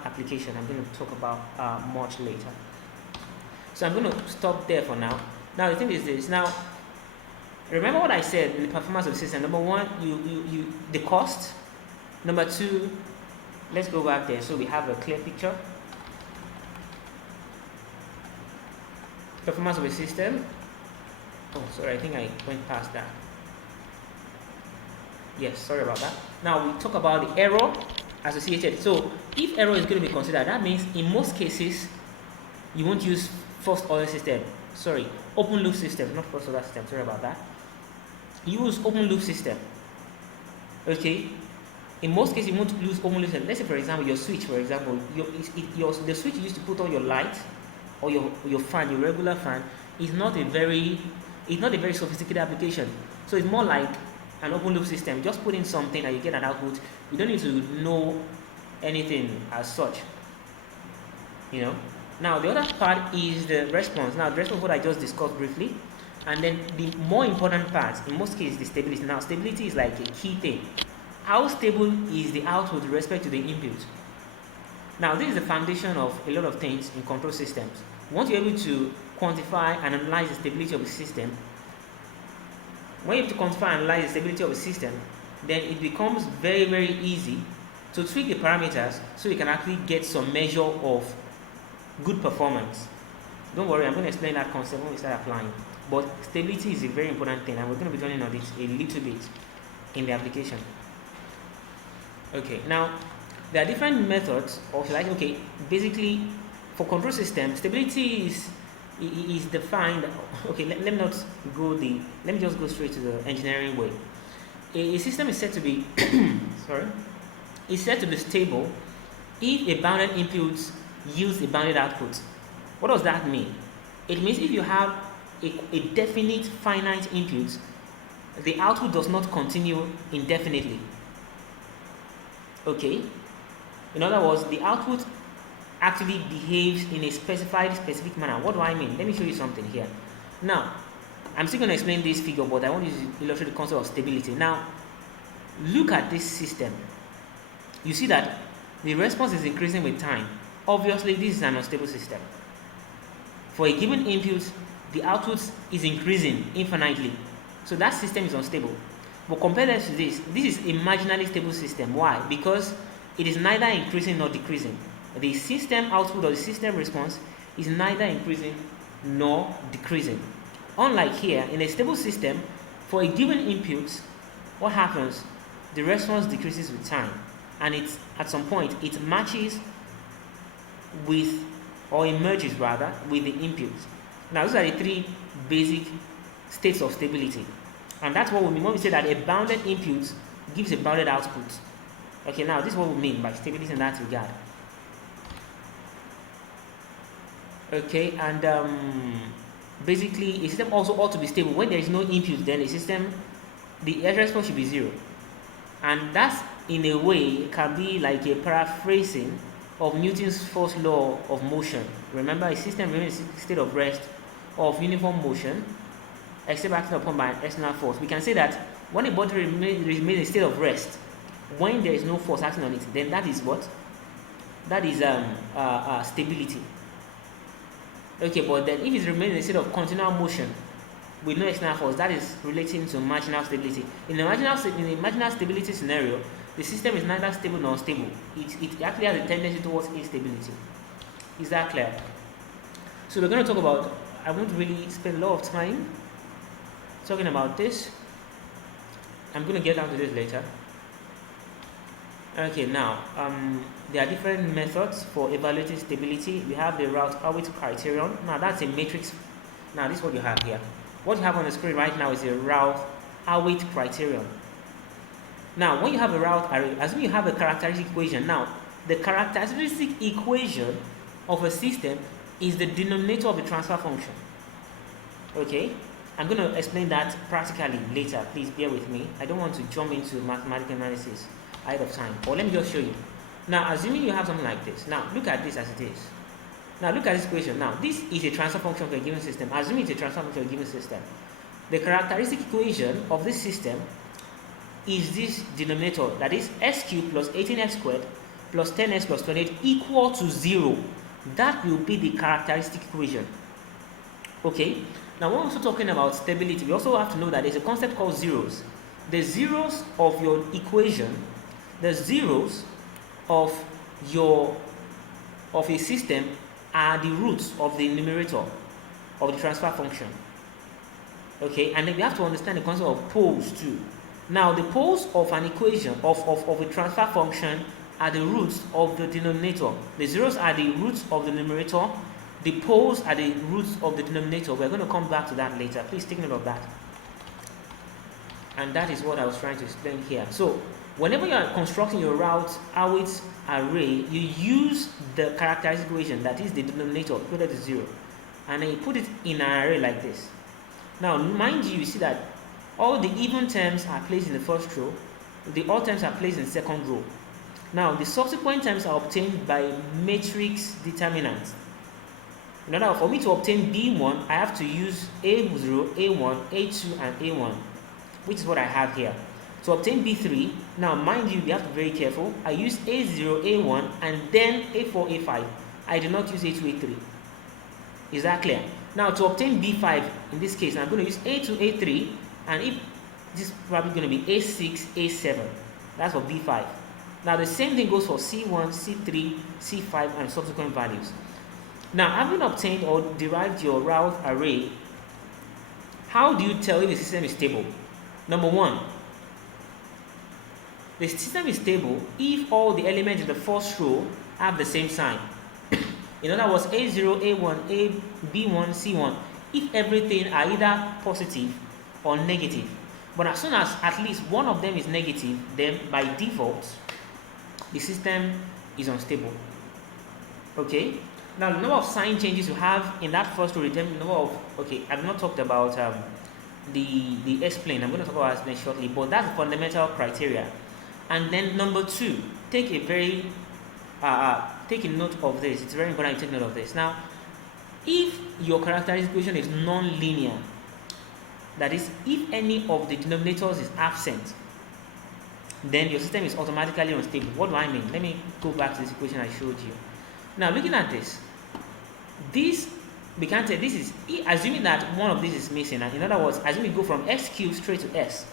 application. I'm going to talk about much later. So I'm going to stop there for now. Now the thing is this. Now remember what I said in the performance of the system. Number one, the cost. Number two, let's go back there so we have a clear picture. Performance of a system. Oh, sorry, I think I went past that. Yes, sorry about that. Now we talk about the error associated. So if error is going to be considered, that means in most cases you won't use first order system. Sorry, open loop system, not first order system. Sorry about that. Use open loop system. Okay. In most cases, you won't use open loop system. Let's say, for example, your switch. For example, the switch you used to put on your light or your fan, your regular fan, is not a very sophisticated application. So it's more like an open loop system. Just put in something and you get an output. You don't need to know anything as such. Now the other part is the response. Now the response, what I just discussed briefly, and then the more important part in most cases, the stability. Now stability is like a key thing. How stable is the output with respect to the input? Now this is the foundation of a lot of things in control systems. Once you're able to quantify and analyze the stability of the system, when you have to quantify and analyze the stability of the system, then it becomes very, very easy to tweak the parameters so you can actually get some measure of good performance. Don't worry, I'm going to explain that concept when we start applying. But stability is a very important thing, and we're going to be turning on it a little bit in the application. Okay, now there are different methods of basically for control system, stability is defined. Okay, let me just go straight to the engineering way. A system is said to be is said to be stable if a bounded input yields a bounded output. What does that mean? It means if you have a definite finite input, the output does not continue indefinitely. Okay? In other words, the output actually behaves in a specific manner. What do I mean? Let me show you something here. Now, I'm still going to explain this figure, but I want you to illustrate the concept of stability. Now, look at this system. You see that the response is increasing with time. Obviously, this is an unstable system. For a given input, the output is increasing infinitely. So that system is unstable. But compared to this is a marginally stable system. Why? Because it is neither increasing nor decreasing. The system output or the system response is neither increasing nor decreasing. Unlike here, in a stable system, for a given input, what happens? The response decreases with time, and at some point it matches with, or emerges rather, with the input. Now these are the three basic states of stability, and that's what we mean when we say that a bounded input gives a bounded output. Okay, now this is what we mean by stability in that regard. Okay, and basically a system also ought to be stable. When there is no input, then the response should be 0. And that's, in a way, can be like a paraphrasing of Newton's first law of motion. Remember, a system remains in a state of rest of uniform motion except acted upon by an external force. We can say that when a body remains in a state of rest, when there is no force acting on it, then that is what? That is stability. Okay, but then if it remains in a state of continual motion with no external force, that is relating to marginal stability. In the marginal stability scenario, the system is neither stable nor unstable. It actually has a tendency towards instability. Is that clear? So we're going to talk about, I won't really spend a lot of time talking about this. I'm going to get down to this later. Okay, now there are different methods for evaluating stability. We have the Routh-Howitz criterion. Now that's a matrix. Now this is what you have here. What you have on the screen right now is a Routh-Howitz criterion. Now when you have a Routh array, assume you have a characteristic equation. Now the characteristic equation of a system is the denominator of the transfer function. Okay, I'm going to explain that practically later. Please bear with me. I don't want to jump into mathematical analysis ahead of time. Or let me just show you. Now, assuming you have something like this. Now, look at this as it is. Now, look at this equation. Now, this is a transfer function for a given system. Assuming it's a transfer function for a given system. The characteristic equation of this system is this denominator, that is x cubed plus 18x squared plus 10x plus 28 equal to 0. That will be the characteristic equation. Okay? Now, when we're also talking about stability, we also have to know that there's a concept called zeros. The zeros of your equation, the zeros of a system are the roots of the numerator of the transfer function. Okay, and then we have to understand the concept of poles too. Now, the poles of an equation of a transfer function are the roots of the denominator. The zeros are the roots of the numerator. The poles are the roots of the denominator. We're going to come back to that later. Please take note of that. And that is what I was trying to explain here. So, whenever you are constructing your Routh-Howitz array, you use the characteristic equation, that is the denominator, equal to 0. And then you put it in an array like this. Now, mind you, you see that All the even terms are placed in the first row, the odd terms are placed in the second row. Now, the subsequent terms are obtained by matrix determinants. In order for me to obtain B1, I have to use A0, A1, A2, and A1, which is what I have here. To obtain B3, now mind you, you have to be very careful. I use A0, A1, and then A4, A5. I do not use A2, A3. Is that clear? Now, to obtain B5, in this case, I'm going to use A2, A3, and if this is probably going to be A6, A7. That's for B5. Now, the same thing goes for C1, C3, C5, and subsequent values. Now, having obtained or derived your route array, how do you tell if the system is stable? Number one, the system is stable if all the elements in the first row have the same sign. In other words, A0, A1, A, B1, C1, if everything are either positive or negative. But as soon as at least one of them is negative, then by default, the system is unstable. Okay? Now, the number of sign changes you have in that first row determine the number of, okay, I've not talked about the S-plane. I'm going to talk about S-plane shortly, but that's the fundamental criteria. And then number two, take a note of this. It's very important to take note of this. Now, if your characteristic equation is non-linear, that is, if any of the denominators is absent, then your system is automatically unstable. What do I mean? Let me go back to this equation I showed you. Now, looking at this, we can say this is assuming that one of these is missing. And in other words, assuming we go from x cubed straight to s,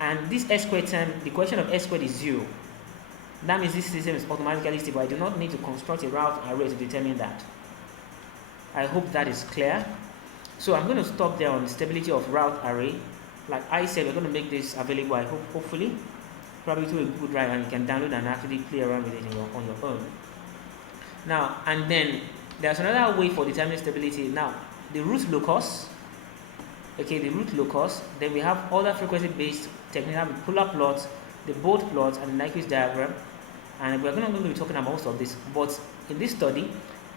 and this s squared term, the equation of s squared is 0. That means this system is automatically stable. I do not need to construct a route array to determine that. I hope that is clear. So I'm going to stop there on the stability of route array. Like I said, we're going to make this available, I hope, hopefully, probably to a good drive, and you can download and actually play around with it on your own. Now, and then there's another way for determining stability. Now, the root locus, okay, the root locus, then we have other frequency-based techniques, the polar plots, the both plots, and the Nyquist diagram. And we're not going to be talking about most of this, but in this study,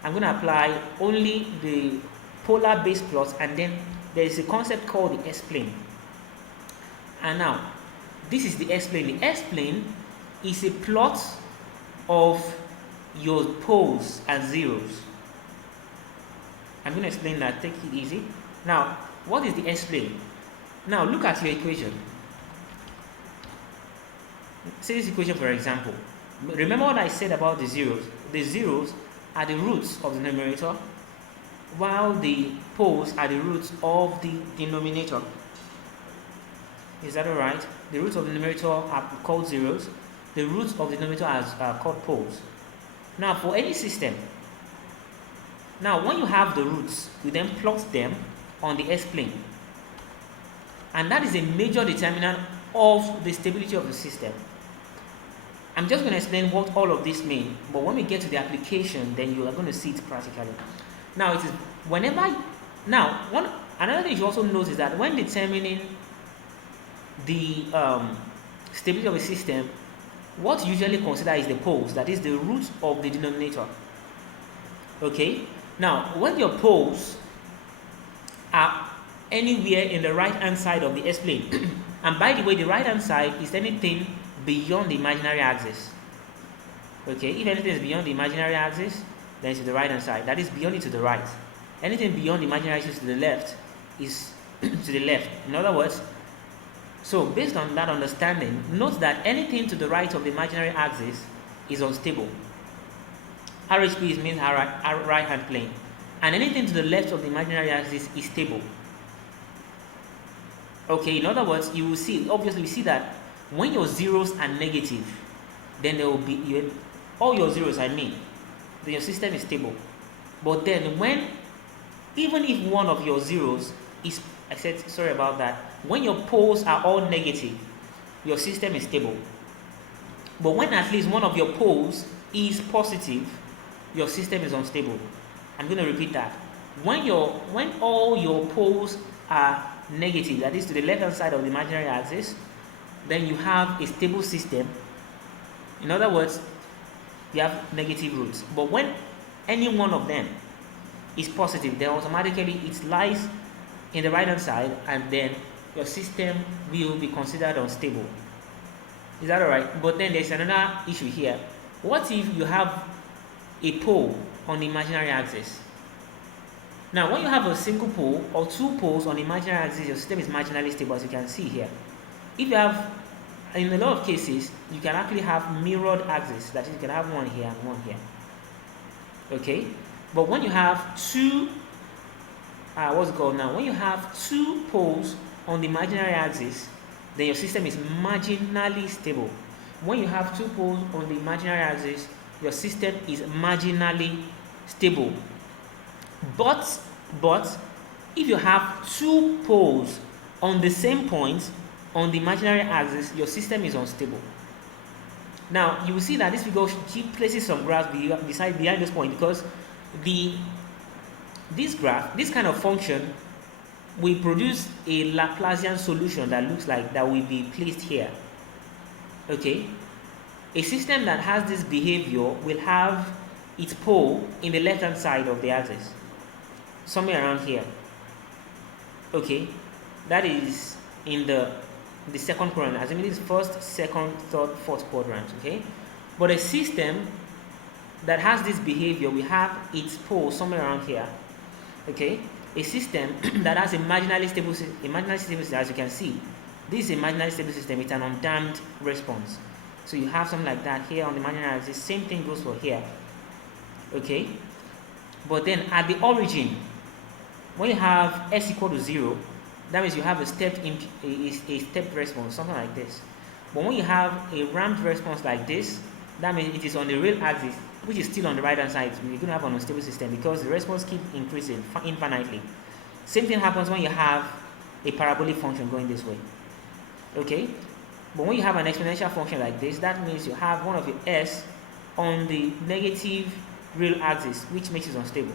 I'm going to apply only the polar-based plots, and then there is a concept called the S-plane. And now, this is the S-plane. The S-plane is a plot of your poles and zeros. I'm going to explain that. Take it easy. Now, what is the S-plane? Now, look at your equation. Say this equation, for example. Remember what I said about the zeros? The zeros are the roots of the numerator, while the poles are the roots of the denominator. Is that alright? The roots of the numerator are called zeros. The roots of the denominator are called poles. Now, for any system, now when you have the roots, you then plot them on the S-plane. And that is a major determinant of the stability of the system. I'm just going to explain what all of this mean, but when we get to the application, then you are going to see it practically. Now, it is another thing you also notice is that when determining the stability of a system, what you usually consider is the poles, that is the root of the denominator. Okay? Now, when your poles are anywhere in the right-hand side of the S-plane, and by the way, the right-hand side is anything beyond the imaginary axis. Okay? If anything is beyond the imaginary axis, then it's to the right-hand side. That is beyond it to the right. Anything beyond the imaginary axis to the left is to the left. In other words, so based on that understanding, note that anything to the right of the imaginary axis is unstable. RHP means right hand plane. And anything to the left of the imaginary axis is stable. Okay, in other words, you will see, obviously, we see that when your zeros are negative, then there will be, all your zeros, then your system is stable. But then even if one of your zeros is, when your poles are all negative, your system is stable. But when at least one of your poles is positive, your system is unstable. I'm going to repeat that. When all your poles are negative, that is to the left hand side of the imaginary axis, then you have a stable system. In other words, you have negative roots. But when any one of them is positive, then automatically it lies in the right hand side, and then your system will be considered unstable. Is that alright? But then there's another issue here. What if you have a pole on the imaginary axis? Now, when you have a single pole or two poles on the imaginary axis, your system is marginally stable, as you can see here. If you have, in a lot of cases, you can actually have mirrored axes. That is, you can have one here and one here. Okay? But when you have two, when you have two poles on the imaginary axis, then your system is marginally stable. When you have two poles on the imaginary axis, your system is marginally stable. But if you have two poles on the same point on the imaginary axis, your system is unstable. Now, you will see that this figure places some graphs behind this point, because this graph, this kind of function, will produce a Laplacian solution that looks like that will be placed here. Okay? A system that has this behavior will have its pole in the left-hand side of the axis, somewhere around here. Okay? That is in the second quadrant, assuming it's first, second, third, fourth quadrant. Okay? But a system that has this behavior will have its pole somewhere around here. Okay? A system that has a marginally stable system, as you can see, this is a marginally stable system. It's an undamped response. So you have something like that here on the imaginary axis. Same thing goes for here. Okay? But then at the origin, when you have s equal to 0, that means you have a stepped response, something like this. But when you have a ramped response like this, that means it is on the real axis, which is still on the right hand side. You're going to have an unstable system because the response keeps increasing infinitely. Same thing happens when you have a parabolic function going this way. Okay? But when you have an exponential function like this, that means you have one of your s on the negative real axis, which makes it unstable.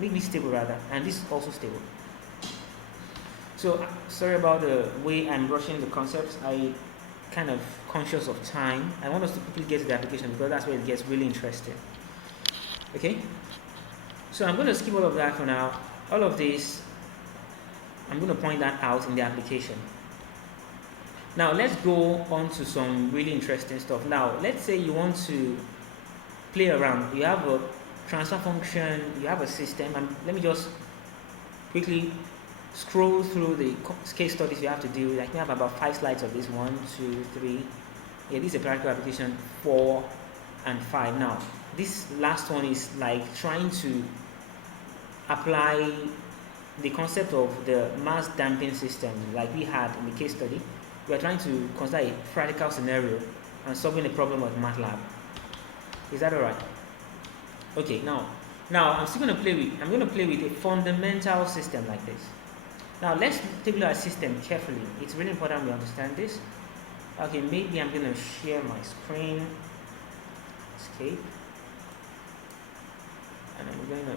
Make it stable rather, and this is also stable. So, sorry about the way I'm rushing the concepts. I kind of conscious of time. I want us to quickly get to the application because that's where it gets really interesting. Okay? So I'm going to skip all of that for now. All of this, I'm going to point that out in the application. Now let's go on to some really interesting stuff. Now let's say you want to play around. You have a transfer function, you have a system, and let me just quickly scroll through the case studies you have to do. Like we have about 5 slides of this. 1, 2, 3. Yeah, this is a practical application 4 and 5. Now this last one is like trying to apply the concept of the mass damping system like we had in the case study. We are trying to consider a practical scenario and solving a problem with MATLAB. Is that alright? Okay, now I'm going to play with a fundamental system like this. Now let's take a look at the system carefully. It's really important we understand this. Okay, maybe I'm going to share my screen. Escape. And I'm going to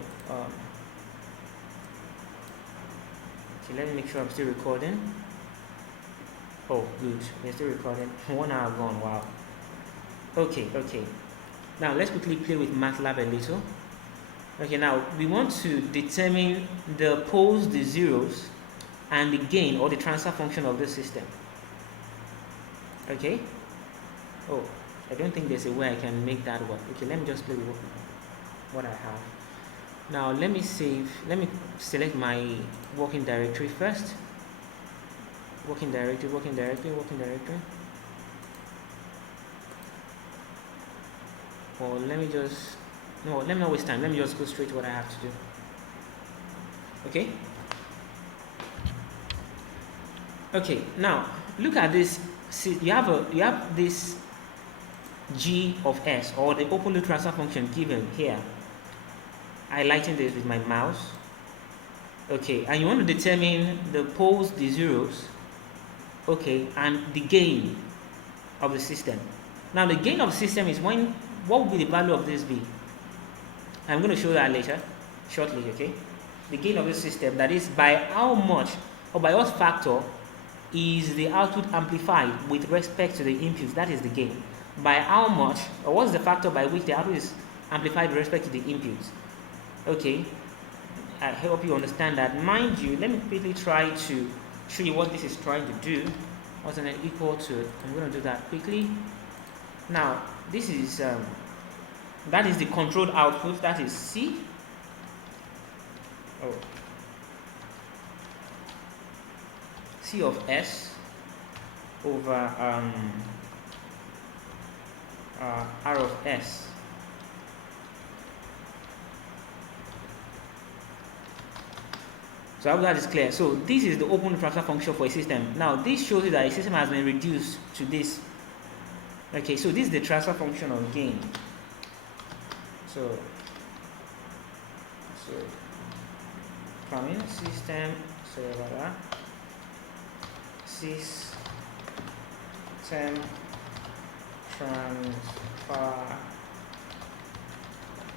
okay, let me make sure I'm still recording. Oh, good. We're still recording. 1 hour gone. Wow. Okay. Now let's quickly play with MATLAB a little. Okay, now we want to determine the poles, the zeros, and the gain or the transfer function of the system. Okay. Oh, I don't think there's a way I can make that work. Okay, let me just play with what I have. Now let me select my working directory first. Working directory. Or let me not waste time. Let me just go straight to what I have to do. Okay? Okay, now look at this. See, you have this g of s, or the Openloop transfer function given here. Highlighting this with my mouse. Okay, and you want to determine the poles, the zeros, okay, and the gain of the system. Now the gain of the system is what will be the value of this be? I'm going to show that later, shortly, okay? The gain of the system, that is by how much or by what factor is the output amplified with respect to the inputs. That is the gain. By how much, or what's the factor by which the output is amplified with respect to the inputs? Okay, I hope you understand that. Mind you, let me quickly try to show you what this is trying to do. What's an equal to? I'm going to do that quickly. Now, this is that is the controlled output. That is C. Oh, C of S over R of S. So I hope that is clear. So this is the open transfer function for a system. Now this shows you that a system has been reduced to this. Okay, so this is the transfer function of gain. So coming system, sorry about that. System transfer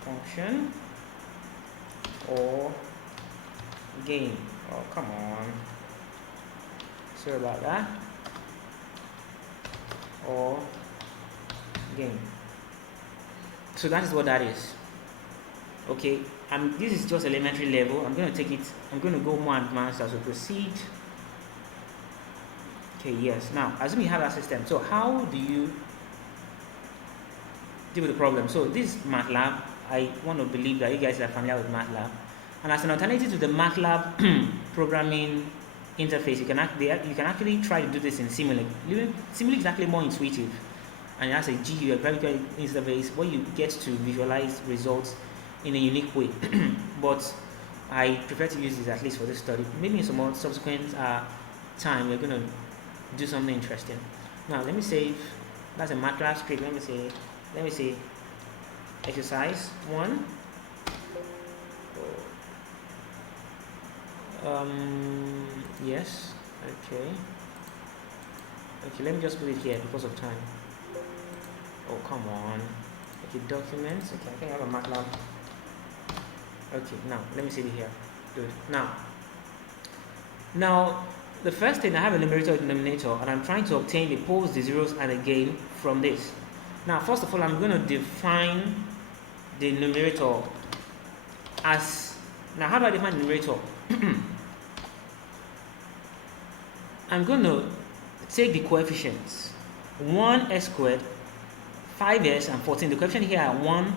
function or gain. Oh, come on. Sorry about that. Or gain. So that is what that is. Okay, and this is just elementary level. I'm going to take it, I'm going to go more advanced as we proceed. Okay, yes. Now, assume you have that system. So how do you deal with the problem? So this is MATLAB. I want to believe that you guys are familiar with MATLAB. And as an alternative to the MATLAB programming interface, you can actually try to do this in Simulink. Simulink is actually more intuitive, and it has a GUI, a graphical interface, where you get to visualize results in a unique way. But I prefer to use this at least for this study. Maybe in some more subsequent time we're going to do something interesting. Now let me say that's a MATLAB script. Let me say exercise 1. Yes, okay, let me just put it here because of time. Oh, come on. Okay, documents. Okay, I think I have a MATLAB. Okay, now let me see it here. Good. Now the first thing, I have a numerator and denominator, and I'm trying to obtain the poles, the zeros, and the gain from this. Now first of all, I'm going to define the numerator as, now how do I define the numerator? I'm going to take the coefficients 1s squared, 5s, and 14. The coefficient here are 1,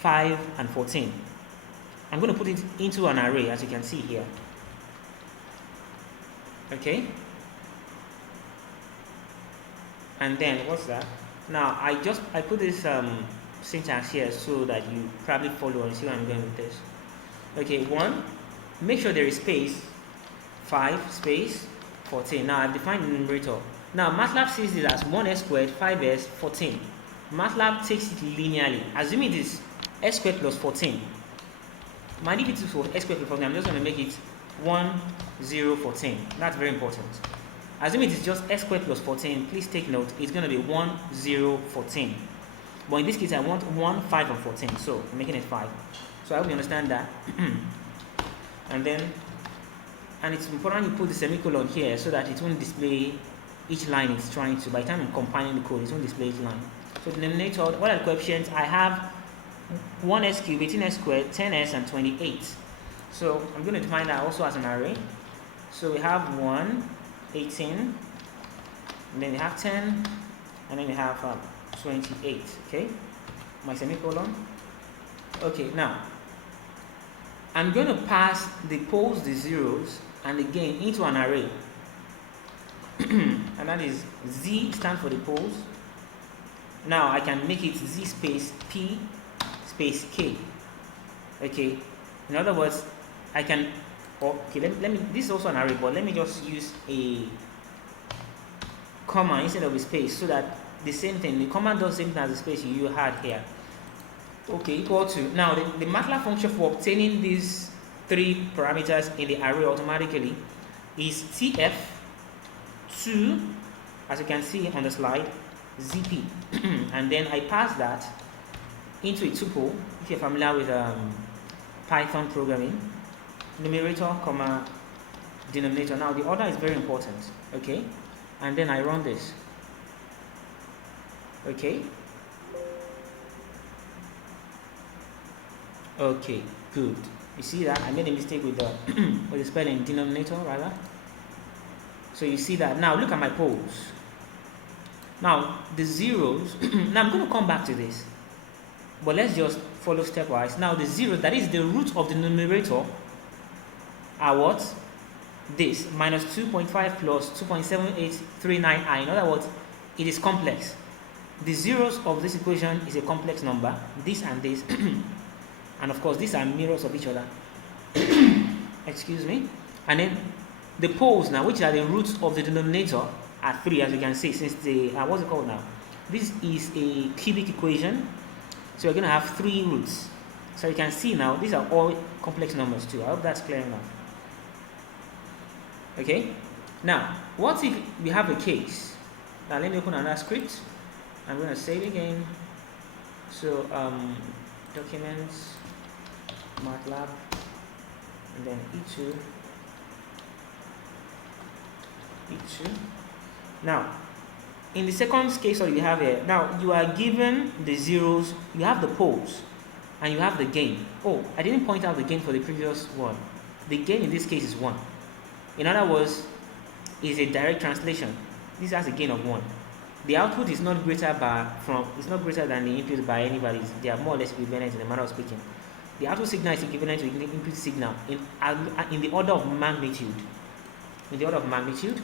5, and 14. I'm going to put it into an array, as you can see here. Okay? And then what's that? Now I put this syntax here so that you probably follow and see where I'm going with this. Okay, 1, make sure there is space, 5 space, 14. Now I've defined the numerator. Now MATLAB sees this as 1s squared, 5s, 14. MATLAB takes it linearly. Assuming it is s squared plus 14. Mind if it is for s squared plus 14, I'm just going to make it 1, 0, 14. That's very important. Assuming it is just s squared plus 14, please take note, it's going to be 1, 0, 14. But in this case, I want 1, 5, and 14. So I'm making it 5. So I hope you understand that. And it's important you put the semicolon here so that it won't display each line it's trying to. By the time I'm compiling the code, it won't display each line. So the denominator, what are the coefficients? I have 1s cubed, 18s squared, 10s, and 28. So I'm going to define that also as an array. So we have 1, 18, and then we have 10, and then we have 28. Okay, my semicolon. Okay, now I'm going to pass the poles, the zeros, and the gain into an array. And that is Z stands for the poles. Now I can make it Z space P space K. Okay, in other words, I can, okay, let me, this is also an array, but let me just use a comma instead of a space so that the same thing, the comma does the same thing as the space you had here. Okay, equal to, now the MATLAB function for obtaining these 3 parameters in the array automatically is TF2, as you can see on the slide, ZP. And then I pass that into a tuple, if you're familiar with Python programming, numerator, comma, denominator. Now the order is very important, okay? And then I run this. Okay. Okay, good. You see that I made a mistake with the with the spelling, denominator rather. So you see that. Now look at my poles. Now the zeros, now I'm going to come back to this, but let's just follow stepwise. Now the zero, that is the root of the numerator, are what? This, minus 2.5 plus 2.7839i. In other words, it is complex. The zeros of this equation is a complex number, this and this, and of course these are mirrors of each other. Excuse me. And then the poles now, which are the roots of the denominator, are 3, as you can see, since the what's it called now? This is a cubic equation, so we're going to have 3 roots. So you can see now these are all complex numbers too. I hope that's clear enough. Okay. Now, what if we have a case? Now let me open another script. I'm going to save again. So documents, MATLAB, and then E2. Now, in the second case study we have here, now you are given the zeros, you have the poles, and you have the gain. Oh, I didn't point out the gain for the previous one. The gain in this case is 1. In other words, is a direct translation. This has a gain of 1. The output is not greater than the input by anybody. They are more or less equivalent in the manner of speaking. The output signal is equivalent to the input signal in the order of magnitude. In the order of magnitude.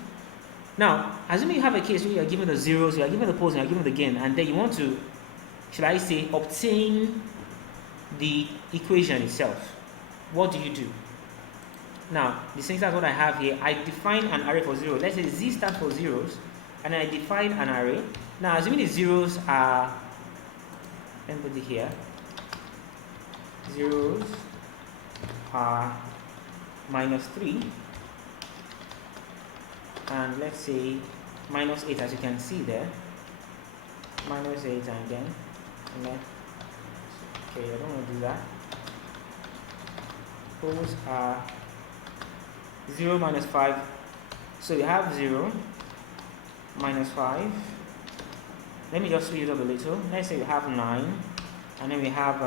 Now, assuming you have a case where you are given the zeros, you are given the poles, and you are given the gain, and then you want to, shall I say, obtain the equation itself. What do you do? Now, the syntax what I have here, I define an array for 0. Let's say Z stands for zeros, and I define an array. Now, assuming the zeros are, let me put it here, zeros are minus 3, and let's say minus 8, as you can see there, minus 8, and then okay, I don't want to do that. Poles are 0 minus 5, so we have 0 minus 5. Let me just speed it up a little. Let's say we have 9, and then we have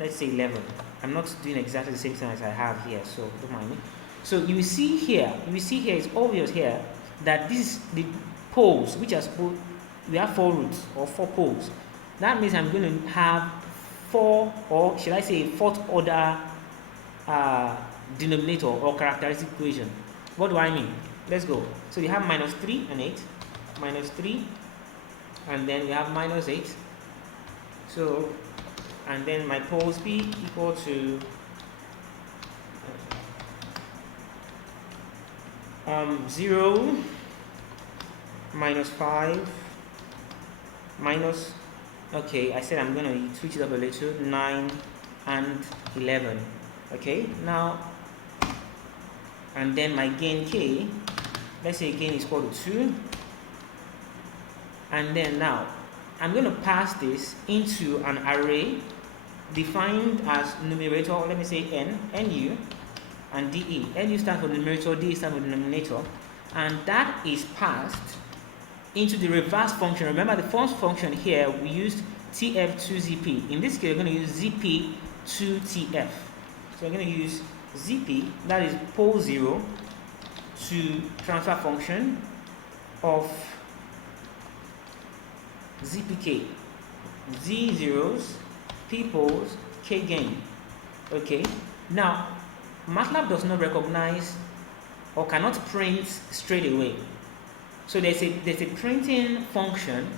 let's say 11. I'm not doing exactly the same thing as I have here, so don't mind me. So you see here, it's obvious here that this is the poles, which are supposed, we have 4 roots or 4 poles. That means I'm going to have 4, or should I say 4th order denominator or characteristic equation. What do I mean? Let's go. So we have minus 3 and 8, minus 3, and then we have minus 8. So, and then my poles P equal to 0, minus 5, minus, okay, I said I'm going to switch it up a little, 9 and 11. Okay, now, and then my gain K, let's say gain is equal to 2. And then now, I'm going to pass this into an array defined as numerator, let me say N, NU, and DE. NU stands for numerator, DE stands for denominator, and that is passed into the reverse function. Remember the first function here, we used TF2ZP. In this case, we're going to use ZP2TF. So we're going to use ZP, that is pole 0, to transfer function of ZPK. Z zeros, P poles, K gain. Okay, now MATLAB does not recognize or cannot print straight away. So there's a printing function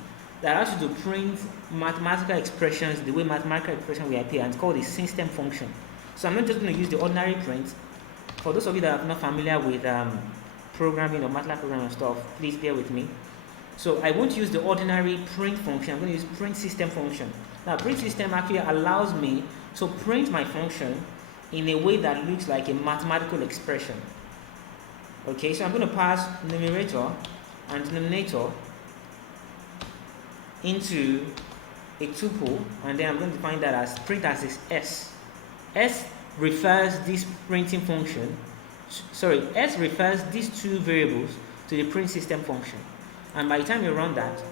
that allows you to print mathematical expressions the way mathematical expression will appear, and it's called a system function. So I'm not just going to use the ordinary print. For those of you that are not familiar with programming or MATLAB programming and stuff, please bear with me. So I won't use the ordinary print function. I'm going to use print system function. Now print system actually allows me to print my function in a way that looks like a mathematical expression. Okay, so I'm going to pass numerator and denominator into a tuple, and then I'm going to define that as print as is S. S refers this printing function, S refers these two variables to the print system function. And by the time you run that,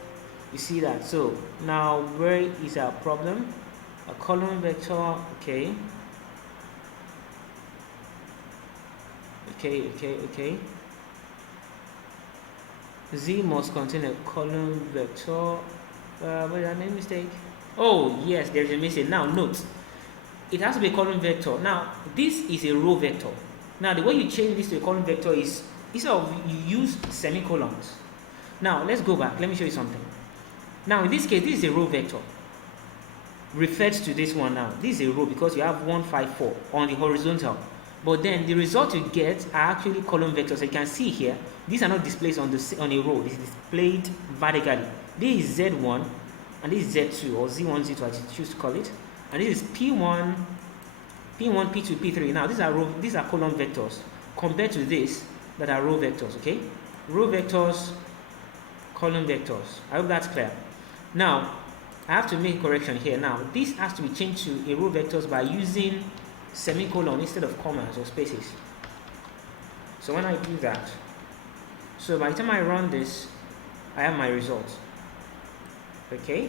you see that. So now where is our problem? A column vector, okay. Z must contain a column vector. What did I make a mistake? Oh, yes, there's a mistake. Now, note, it has to be a column vector. Now, this is a row vector. Now, the way you change this to a column vector is instead of you use semicolons. Now, let's go back. Let me show you something. Now, in this case, this is a row vector. Referred to this one now. This is a row because you have 1, 5, 4 on the horizontal. But then the result you get are actually column vectors. You can see here, these are not displayed on a row. This is displayed vertically. This is Z1 and this is Z2 or Z1, Z2 as you choose to call it. And this is P1, P2, P3. Now these are column vectors compared to this that are row vectors. Okay, row vectors, column vectors. I hope that's clear. Now I have to make a correction here. Now this has to be changed to a row vectors by using semicolon instead of commas or spaces. So when I do that, so by the time I run this, I have my result. Okay,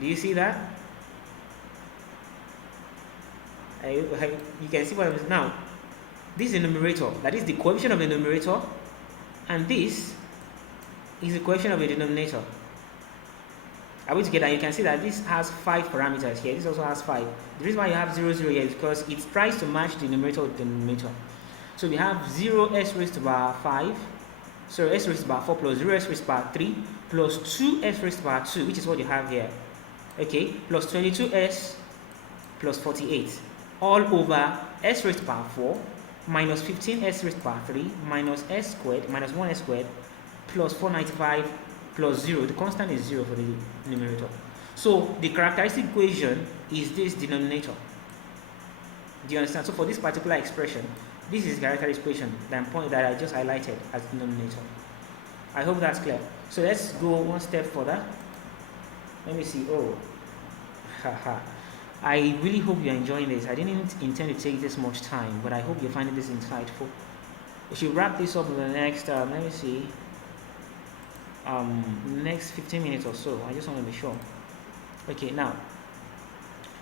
do you see that? You can see what I'm now. This is the numerator, that is the coefficient of the numerator, and this is the coefficient of the denominator. Are we together? You can see that this has 5 parameters here. This also has 5. The reason why you have 0, 0 here is because it tries to match the numerator with the denominator. So we have 0 s raised to the power 5, so s raised to the power 4 plus 0 s raised to the power 3 plus 2 s raised to the power 2, which is what you have here. Okay, plus 22s plus 48 all over s raised to the power 4 minus 15s raised to the power 3 minus s squared minus 1s squared plus 495 plus 0. The constant is 0 for the numerator. So the characteristic equation is this denominator. Do you understand? So for this particular expression, this is the characteristic equation that I just highlighted as denominator. I hope that's clear. So let's go one step further. Let me see. Oh, haha. I really hope you're enjoying this. I didn't intend to take this much time, but I hope you're finding this insightful. We should wrap this up in the next, let me see, next 15 minutes or so. I just want to be sure. Okay, now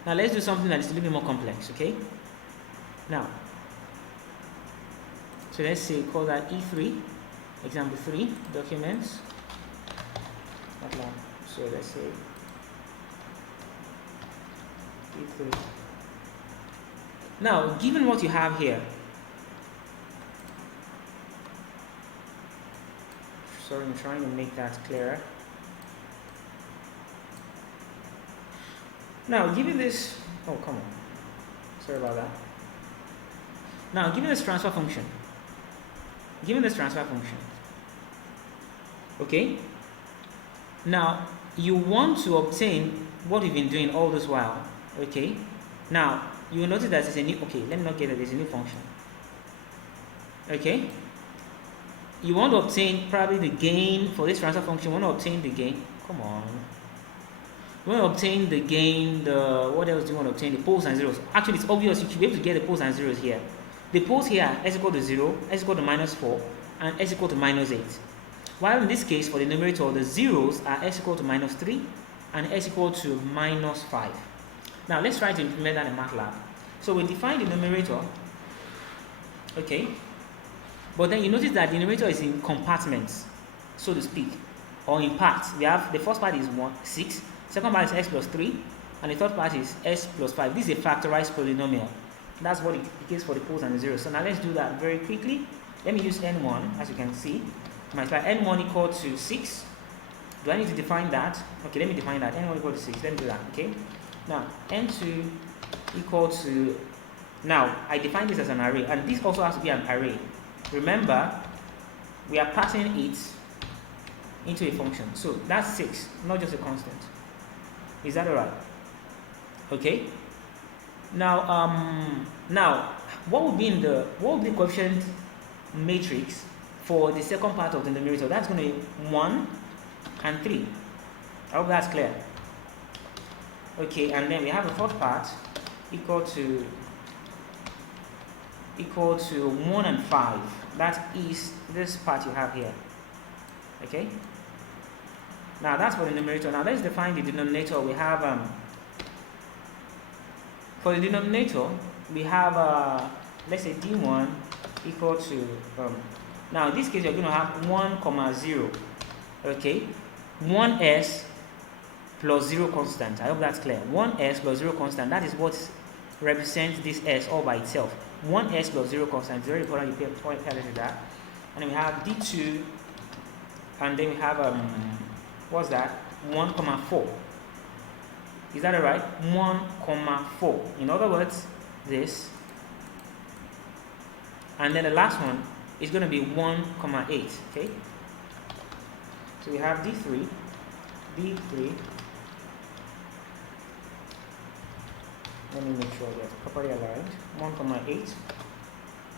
let's do something that is a little bit more complex. Okay, now so let's say call that E3, example 3 documents. So let's say E3. Now given what you have here, sorry, I'm trying to make that clearer. Now, given this, oh, come on. Sorry about that. Now, given this transfer function, okay? Now, you want to obtain what we've been doing all this while, okay? Now, you will notice that there's a new, okay, let me not get that there's a new function, okay? You want to obtain probably the gain for this transfer function. You want to obtain the gain. Come on. You want to obtain the gain. What else do you want to obtain? The poles and zeros. Actually, it's obvious you should be able to get the poles and zeros here. The poles here are s equal to 0, s equal to minus 4, and s equal to minus 8. While in this case, for the numerator, the zeros are s equal to minus 3 and s equal to minus 5. Now, let's try to implement that in MATLAB. So we define the numerator. Okay. But then you notice that the numerator is in compartments, so to speak, or in parts. We have the first part is 6, second part is x plus 3, and the third part is s plus 5. This is a factorized polynomial. That's what it is for the poles and the zeros. So now let's do that very quickly. Let me use n1, as you can see. Multiply n1 equal to 6. Do I need to define that? Okay, let me define that. n1 equal to 6. Let me do that. Okay. Now n2 equal to. Now I define this as an array, and this also has to be an array. Remember, we are passing it into a function. So that's 6, not just a constant. Is that alright? Okay. Now, what would be the coefficient matrix for the second part of the numerator? That's going to be 1 and 3. I hope that's clear. Okay, and then we have the third part equal to 1 and 5. That is this part you have here. Okay. Now that's for the numerator. Now let's define the denominator. We have for the denominator we have let's say d1 equal to now in this case you're going to have 1, 0. Okay, 1s plus 0 constant. I hope that's clear. 1s plus 0 constant, that is what represents this s all by itself. 1s plus 0 constant. It's very important you pay attention to that. And then we have d2, and then we have what's that? 1, 4. Is that alright? 1, 4. In other words, this. And then the last one is going to be 1, 8. Okay. So we have d3. Let me make sure that's properly aligned. 1, 8.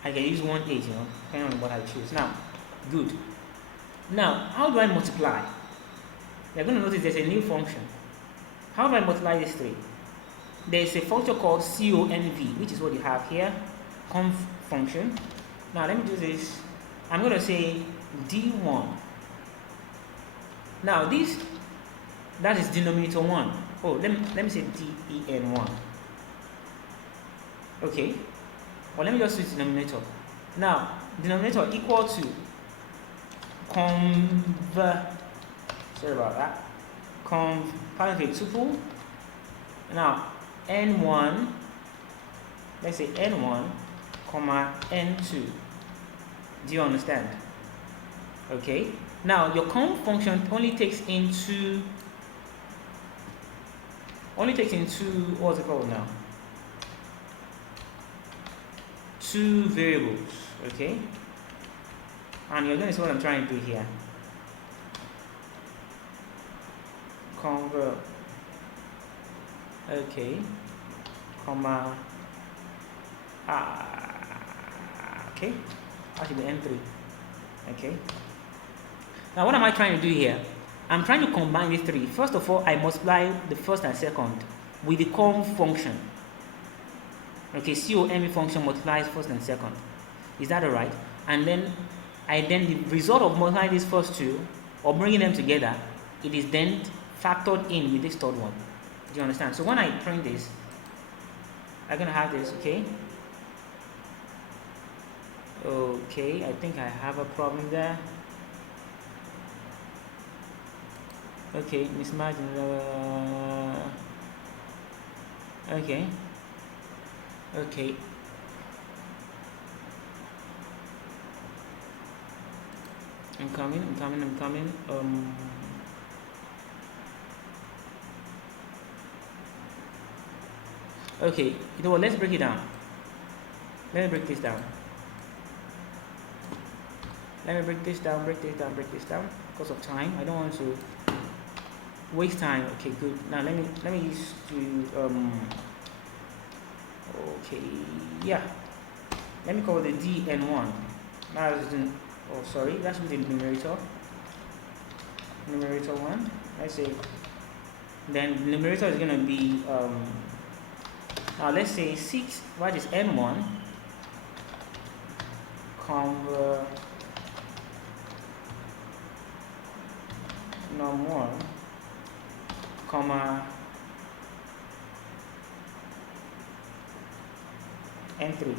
I can use 1, 8, depending on what I choose. Now, good. Now, how do I multiply? You're going to notice there's a new function. How do I multiply these three? There's a function called CONV, which is what you have here. Conv function. Now, let me do this. I'm going to say D1. Now, that is denominator 1. Oh, let me say DEN1. Okay. Well, let me just use denominator. Now, denominator equal to parenthetic tuple. Now, N1, let's say N1, N2. Do you understand? Okay. Now, your conv function only takes into what's it called now? 2 variables. Okay. And you're going to see what I'm trying to do here. Conv. Okay. Comma. Okay. That should be N3. Okay. Now, what am I trying to do here? I'm trying to combine these three. First of all, I multiply the first and second with the conv function. Okay, CONV function multiplies first and second. Is that alright? And then the result of multiplying these first two or bringing them together, it is then factored in with this third one. Do you understand? So when I print this, I'm gonna have this. Okay. Okay, I think I have a problem there. Okay, mismatch. Okay. Okay. I'm coming. Okay, you know what, let's break it down. Let me break this down. Break this down. Because of time, I don't want to waste time. Okay, good. Now let me use to okay, yeah. Let me call the DN1. Now sorry, that should be the numerator. Numerator 1. Let's say then the numerator is gonna be now let's say 6, what is N1 conv num1 comma N3.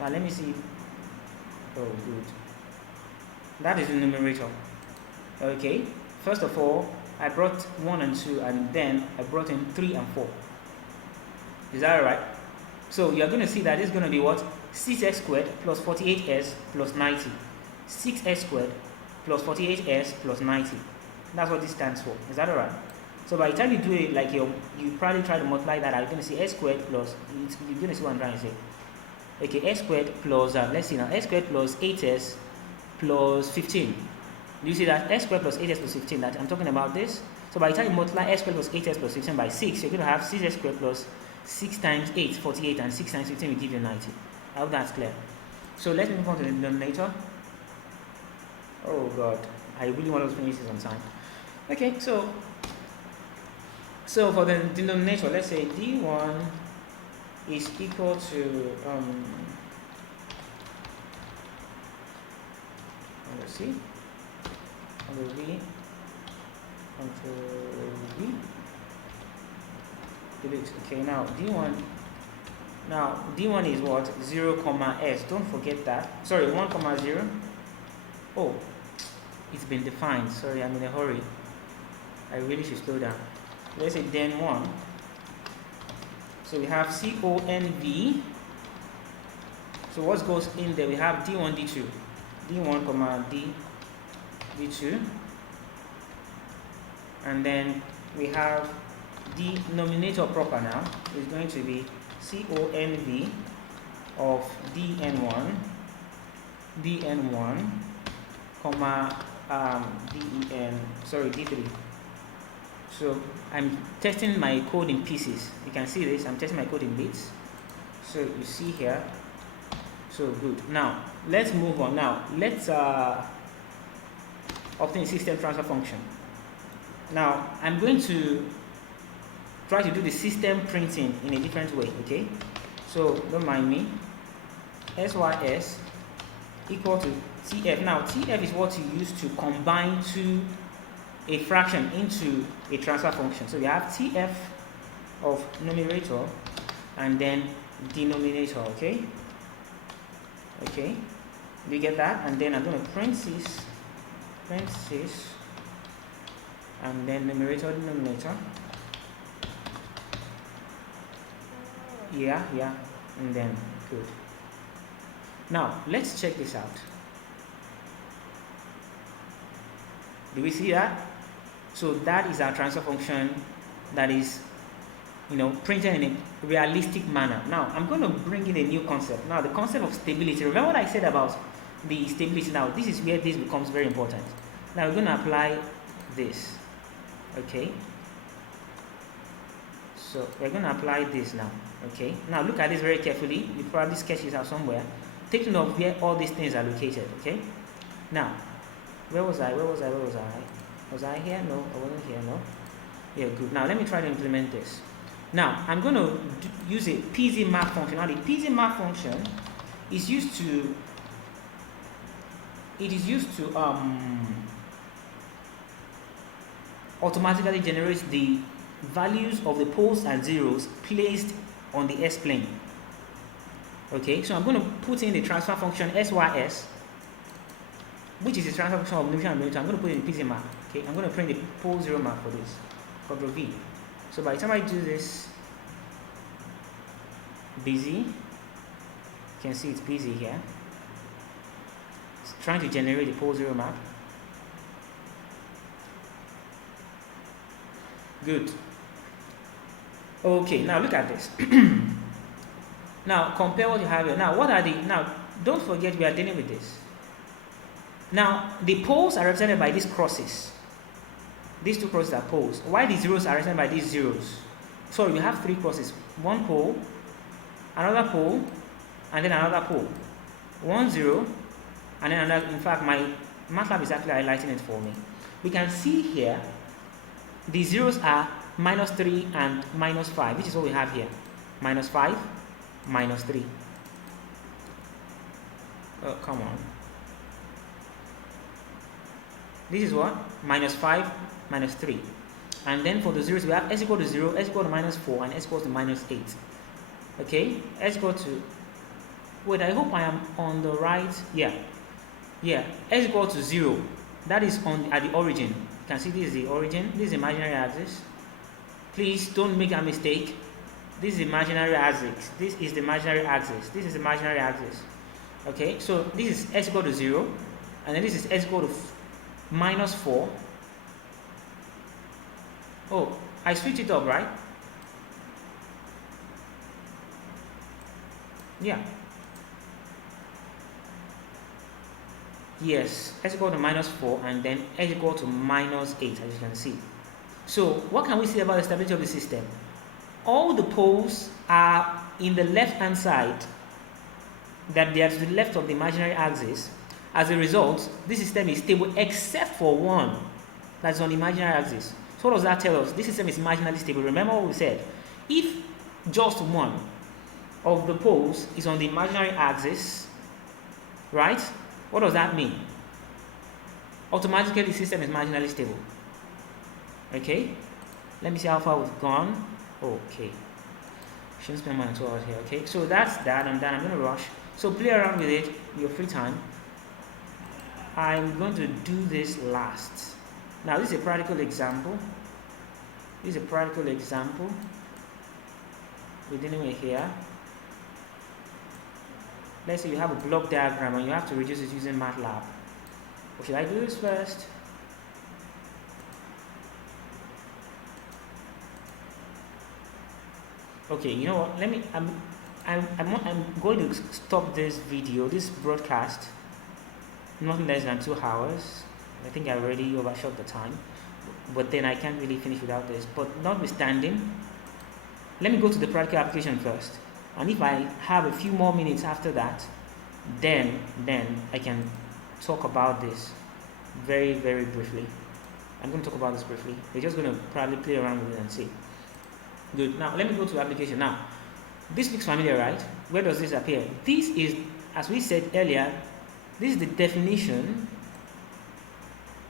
Now let me see. Oh, good. That is the numerator. Okay. First of all, I brought 1 and 2, and then I brought in 3 and 4. Is that alright? So you're going to see that it's going to be what? 6s squared plus 48s plus 90. 6s squared plus 48s plus 90. That's what this stands for. Is that alright? So by the time you do it, like you probably try to multiply that out, you're going to see s squared plus, you're going to see what I'm trying to say. Okay, s squared plus, let's see now, s squared plus 8s plus 15. Do you see that? S squared plus 8s plus 15, that I'm talking about this. So by the time you multiply s squared plus 8s plus 15 by 6, you're going to have 6s squared plus 6 times 8, 48, and 6 times 15 will give you 90. I hope that's clear. So let's move on to the denominator. Oh god, I really want to finish this on time. Okay, so for the denominator, let's say D1 is equal to let's see, under V, delete. Okay, now D1 Now D1 is what? 0, comma S. Don't forget that. Sorry, 1, comma 0. Oh, it's been defined. Sorry, I'm in a hurry. I really should slow down. Let's say then 1. So we have CONV. So what goes in there? We have D1, D2. D1, comma D2. And then we have denominator proper now is going to be CONV of DN1, comma D3. So I'm testing my code in pieces. You can see this. I'm testing my code in bits. So you see here. So good. Now let's move on. Now let's obtain a system transfer function. Now I'm going to try to do the system printing in a different way. Okay. So don't mind me. SYS equal to TF. Now TF is what you use to combine a fraction into a transfer function. So we have TF of numerator and then denominator. Okay. Okay, do you get that? And then I'm going to print this, and then numerator, denominator. Yeah, and then good. Now let's check this out. Do we see that? So that is our transfer function that is, printed in a realistic manner. Now I'm going to bring in a new concept. Now the concept of stability. Remember what I said about the stability? Now this is where this becomes very important. Now we're going to apply this. Okay. So we're going to apply this now. Okay. Now look at this very carefully. You probably sketch this out somewhere. Take note of where all these things are located. Okay. Now, where was I? Was I here? No, I wasn't here. No. Yeah, good. Now let me try to implement this. Now I'm going to use a PZ map function. Now the PZ map function is used to automatically generate the values of the poles and zeros placed on the S-plane. Okay, so I'm going to put in the transfer function SYS, which is the transfer function of numerator and denominator. I'm going to put it in the PZ map. Okay, I'm going to print the pole zero map for this. Ctrl V. So by the time I do this, busy, you can see it's busy here. It's trying to generate the pole zero map. Good. Okay, now look at this. Now compare what you have here. Now don't forget we are dealing with this. Now the poles are represented by these crosses. These two crosses are poles. Why the zeros are represented by these zeros? So we have three crosses. One pole, another pole, and then another pole. 1, 0, and then another. In fact, my MATLAB is actually highlighting it for me. We can see here the zeros are -3 and -5, which is what we have here. -5, -3. Oh, come on. This is what? -5, -3. And then for the zeros, we have s equal to 0, s equal to -4, and s equals to -8. Okay? S equal to... Wait, I hope I am on the right... Yeah, s equal to 0. That is at the origin. You can see this is the origin. This is the imaginary axis. Please don't make a mistake. This is the imaginary axis. This is the imaginary axis. This is the imaginary axis. Okay? So this is s equal to 0. And then this is s equal to -4. Oh, I switched it up, right? Yeah. Yes, s equal to -4 and then s equal to -8, as you can see. So what can we say about the stability of the system? All the poles are in the left hand side, that they are to the left of the imaginary axis. As a result, this system is stable except for one that's on the imaginary axis. So what does that tell us? This system is marginally stable. Remember what we said. If just one of the poles is on the imaginary axis, right? What does that mean? Automatically the system is marginally stable. Okay? Let me see how far we've gone. Okay. Shouldn't spend more than 2 hours here. Okay, so that's that. I'm done. I'm gonna rush. So play around with it. Your free time. I'm going to do this last. Now this is a practical example. This is a practical example. We're dealing with here. Let's say you have a block diagram and you have to reduce it using MATLAB. Or should I do this first? Okay, you know what? Let me. I'm going to stop this video, this broadcast. Nothing less than 2 hours. I think I already overshot the time, but then I can't really finish without this. But notwithstanding, let me go to the practical application first. And if I have a few more minutes after that, then I can talk about this very, very briefly. I'm going to talk about this briefly. We're just going to probably play around with it and see. Good. Now, let me go to application. Now, this looks familiar, right? Where does this appear? This is, as we said earlier, this is the definition.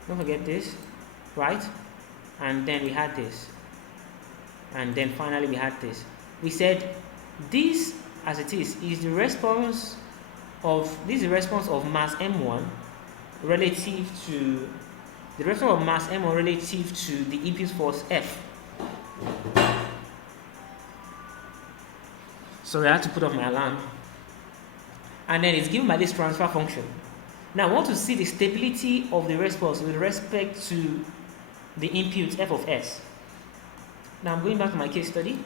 Don't forget this, right? And then we had this. And then finally we had this. We said this, as it is the response of mass M1 relative to the response of mass M1 relative to the input force F. Sorry, I had to put up my alarm. And then it's given by this transfer function. Now I want to see the stability of the response with respect to the input F of S. Now I'm going back to my case study.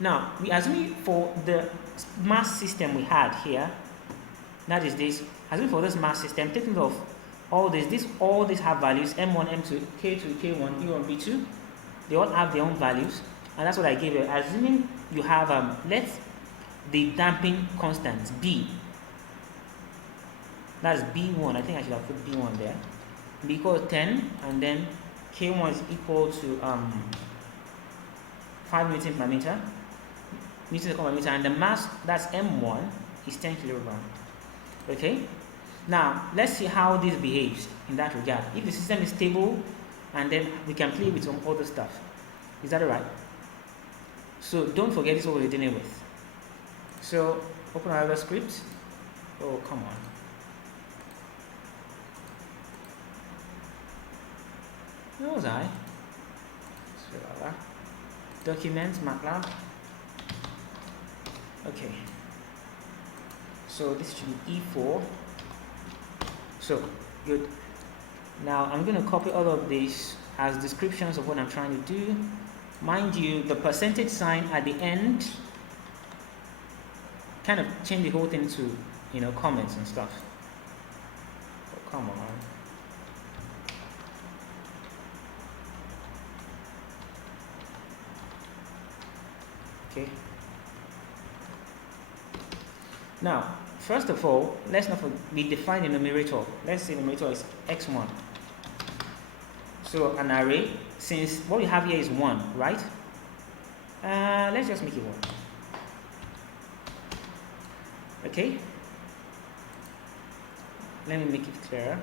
Now we assume for the mass system we had here, that is this, assume for this mass system, taking off all these have values, M1, M2, K2, K1, E1, B2, they all have their own values, and that's what I gave you. Assuming you have the damping constant B, that's B1. I think I should have put B1 there. B equals 10, and then K1 is equal to 5 newton per meter, and the mass, that's M1, is 10 kilogram. Okay. Now let's see how this behaves in that regard. If the system is stable, and then we can play with some other stuff. Is that alright? So don't forget this is what we're dealing with. So open another script. Oh, come on. Where was I? Documents, MATLAB. Okay. So this should be E4. So good. Now I'm going to copy all of these as descriptions of what I'm trying to do. Mind you, the percentage sign at the end kind of change the whole thing to, comments and stuff. Oh, come on. Okay. Now, first of all, let's not forget, we define a numerator. Let's say the numerator is x1. So an array, since what we have here is 1, right? Let's just make it 1. Okay. Let me make it clearer.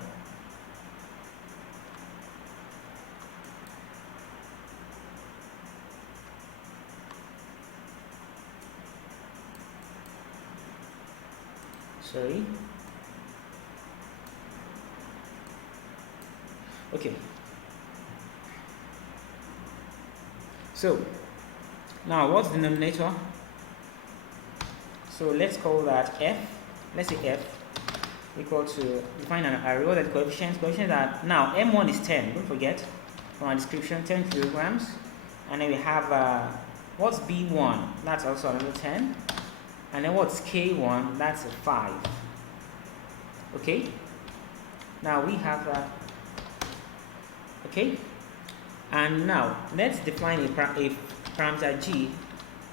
Sorry. Okay. So now what's the denominator? So let's call that F. Let's say F equal to, define an array. What are the coefficients? Coefficients are, now M1 is 10. Don't forget from our description, 10 kilograms. And then we have what's B1? That's also another 10. And then what's K1? That's a 5. Okay. Now we have okay. And now let's define a parameter G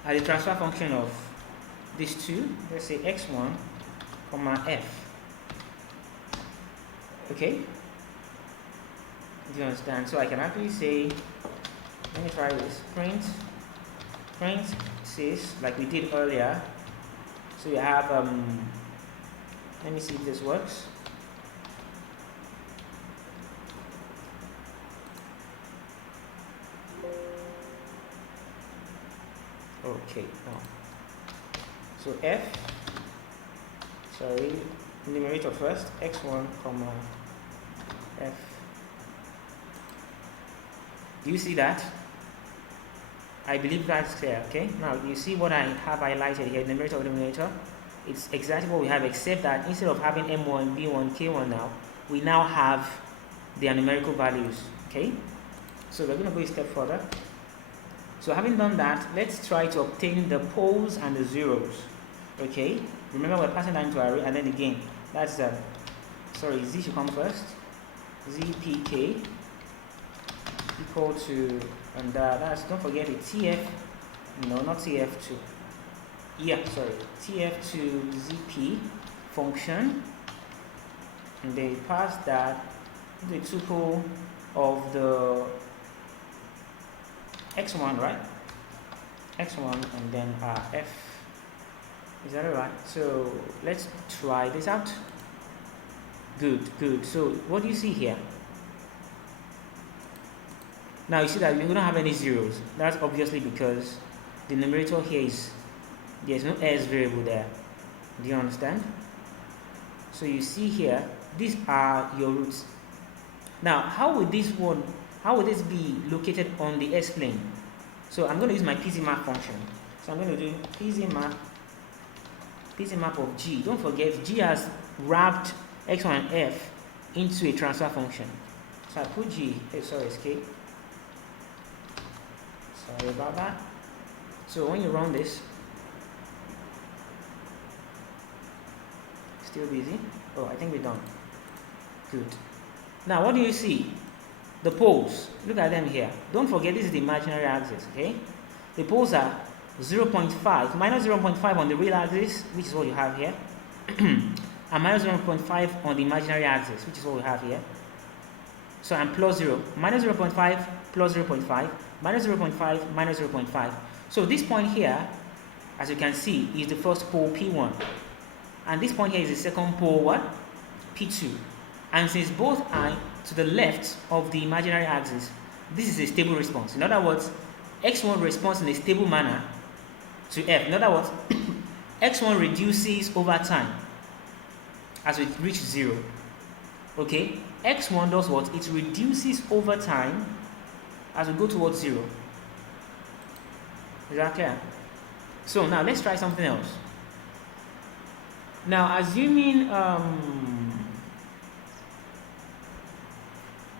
as a transfer function of these two. Let's say x1, comma f. Okay. Do you understand? So I can actually say, let me try this. Print sys, like we did earlier. So you have let me see if this works. Okay, no. So numerator first, x1 comma f. Do you see that? I believe that's clear. Okay, now you see what I have highlighted here, numerator or denominator. It's exactly what we have, except that instead of having m1, b1, k1 now, we now have their numerical values. Okay, so we're going to go a step further. So having done that, let's try to obtain the poles and the zeros. Okay, remember we're passing that into array, and then again, that's z should come first. Zpk equal to, and that's, don't forget the tf, no, not tf2. Yeah, sorry, tf2 zp function, and they pass that the tuple of the x1, right? x1 and then f. Is that alright? So let's try this out. Good. So what do you see here? Now you see that we don't have any zeros. That's obviously because the numerator here is, there's no s variable there. Do you understand? So you see here, these are your roots. Now how would this be located on the s-plane? So I'm going to use my pzmap function. So I'm going to do pzmap of g. Don't forget, g has wrapped x1 and f into a transfer function. So I put g, escape. Sorry about that. So when you run this, still busy. Oh, I think we're done. Good. Now what do you see? The poles. Look at them here. Don't forget, this is the imaginary axis. Okay, the poles are 0.5 minus 0.5 on the real axis, which is what you have here, and minus 0.5 on the imaginary axis, which is what we have here. So I'm plus 0, minus 0.5, plus 0.5, minus 0.5, minus 0.5. So this point here, as you can see, is the first pole P1, and this point here is the second pole, what? P2. And since both are to the left of the imaginary axis, this is a stable response. In other words, x1 responds in a stable manner to f. In other words, x1 reduces over time as we reach 0. Okay, x1 does what? It reduces over time as we go towards 0. Is that clear? So now let's try something else. Now assuming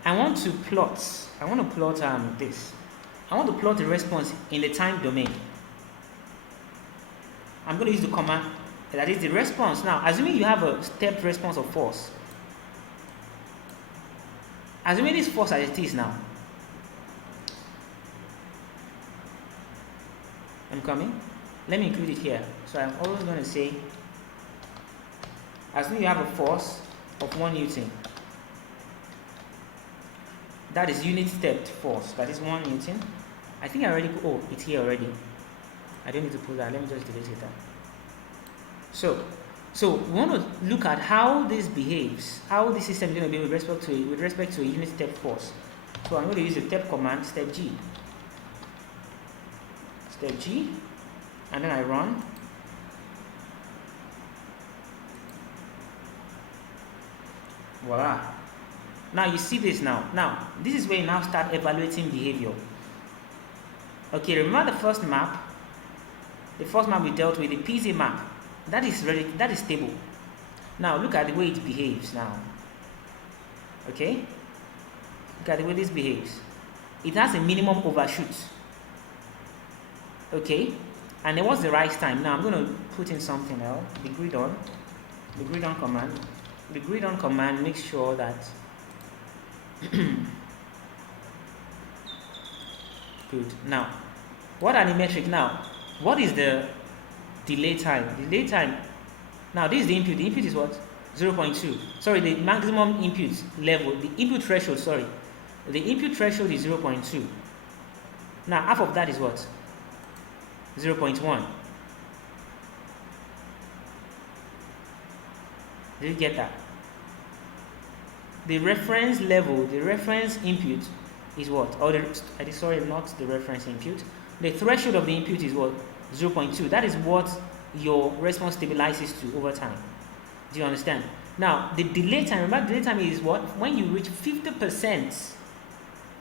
I want to plot this. I want to plot the response in the time domain. I'm going to use the command that is the response. Now, assuming you have a stepped response of force, assuming this force as it is now, I'm coming. Let me include it here. So I'm always going to say, assuming you have a force of 1 Newton. That is unit stepped force. That is 1 Newton. I think I already put, oh, it's here already. I don't need to put that. Let me just delete it. So we want to look at how this behaves, how the system is going to be with respect to a unit step force. So I'm going to use the step command, step G, and then I run. Voila. Now you see this now. Now this is where you now start evaluating behavior. Okay, remember the first map? The first map we dealt with, the PZ map. That is stable. Now look at the way it behaves now. Okay? Look at the way this behaves. It has a minimum overshoot. Okay? And then what's the rise time? Now I'm going to put in something else. The grid on command. The grid on command makes sure that good. Now, what are the metric now? What is the delay time? Delay time. Now, this is the input. The input is what? 0.2. Sorry, the maximum input level, the input threshold, sorry. The input threshold is 0.2. Now, half of that is what? 0.1. Did you get that? The reference level, the reference input is what? Or sorry, not the reference input. The threshold of the input is what? 0.2. That is what your response stabilizes to over time. Do you understand? Now, the delay time, remember delay time is what? When you reach 50%,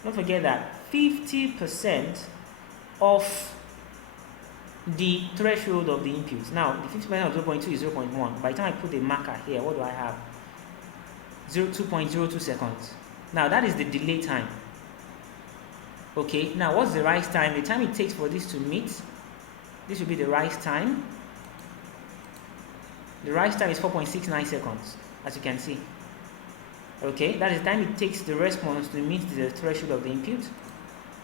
don't forget that, 50% of the threshold of the input. Now, the 50% of 0.2 is 0.1. By the time I put a marker here, what do I have? 2.02 seconds. Now, that is the delay time. Okay, now what's the rise time? The time it takes for this to meet, this will be the rise time. The rise time is 4.69 seconds, as you can see. Okay, that is the time it takes the response to meet the threshold of the input.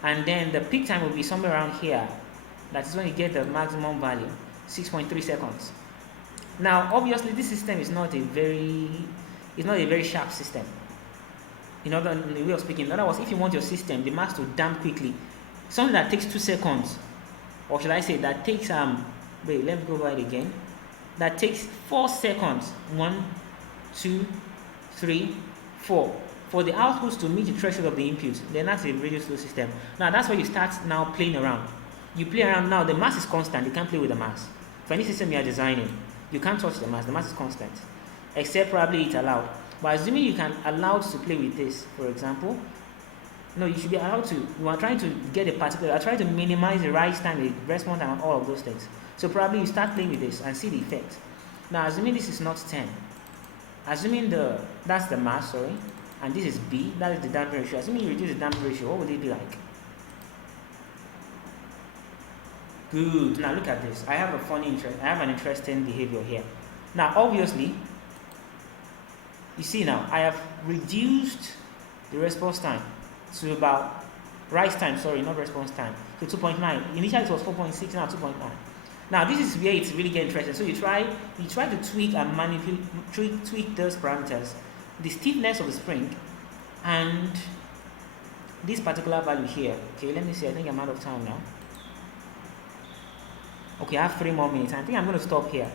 And then the peak time will be somewhere around here. That is when you get the maximum value, 6.3 seconds. Now, obviously, this system is not a very sharp system. In the way of speaking, in other words, if you want your system, the mass to damp quickly, something that takes 2 seconds, or should I say that takes wait, let me go over it again. That takes 4 seconds. 1, 2, 3, 4. For the outputs to meet the threshold of the input, then that's a really slow system. Now that's where you start now playing around. You play around now, the mass is constant, you can't play with the mass. For any system you are designing, you can't touch the mass is constant. Except probably it's allowed. But assuming you can allow to play with this, for example, no, you should be allowed to. You are trying to get a particular, try to minimize the rise time, the response time, and all of those things. So probably you start playing with this and see the effect. Now, assuming this is not 10, assuming that's the mass, sorry, and this is B, that is the damping ratio. Assuming you reduce the damping ratio, what would it be like? Good. Now look at this. I have an interesting behavior here. Now, obviously, you see now, I have reduced the response time to about rise time, sorry, not response time, to 2.9. Initially it was 4.6, now 2.9. Now this is where it's really getting interesting. So you try to tweak and manipulate, tweak those parameters, the stiffness of the spring, and this particular value here. Okay, let me see. I think I'm out of time now. Okay, I have 3 more minutes. I think I'm going to stop here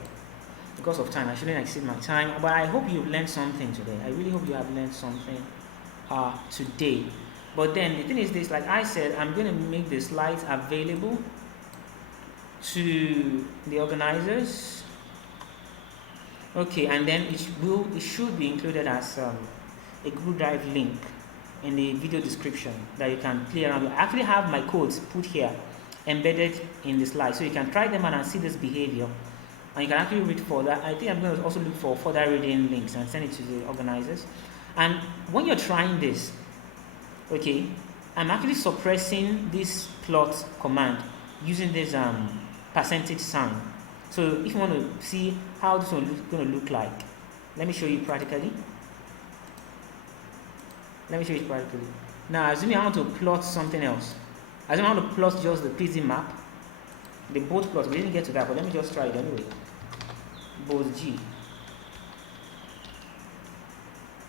because of time. I shouldn't exceed my time, but I hope you've learned something today. I really hope you have learned something today. But then the thing is this, like I said, I'm going to make the slides available to the organizers. Okay, and then it should be included as a Google Drive link in the video description that you can play around with. I actually have my codes put here, embedded in the slide, so you can try them out and see this behavior, and you can actually read further. I think I'm going to also look for further reading links and send it to the organizers. And when you're trying this, okay, I'm actually suppressing this plot command using this percentage sign. So if you want to see how this one is going to look like, let me show you practically. Now, assuming I want to plot something else. Assuming I want to plot just the PZ map, the both plots. We didn't get to that, but let me just try it anyway. Both G.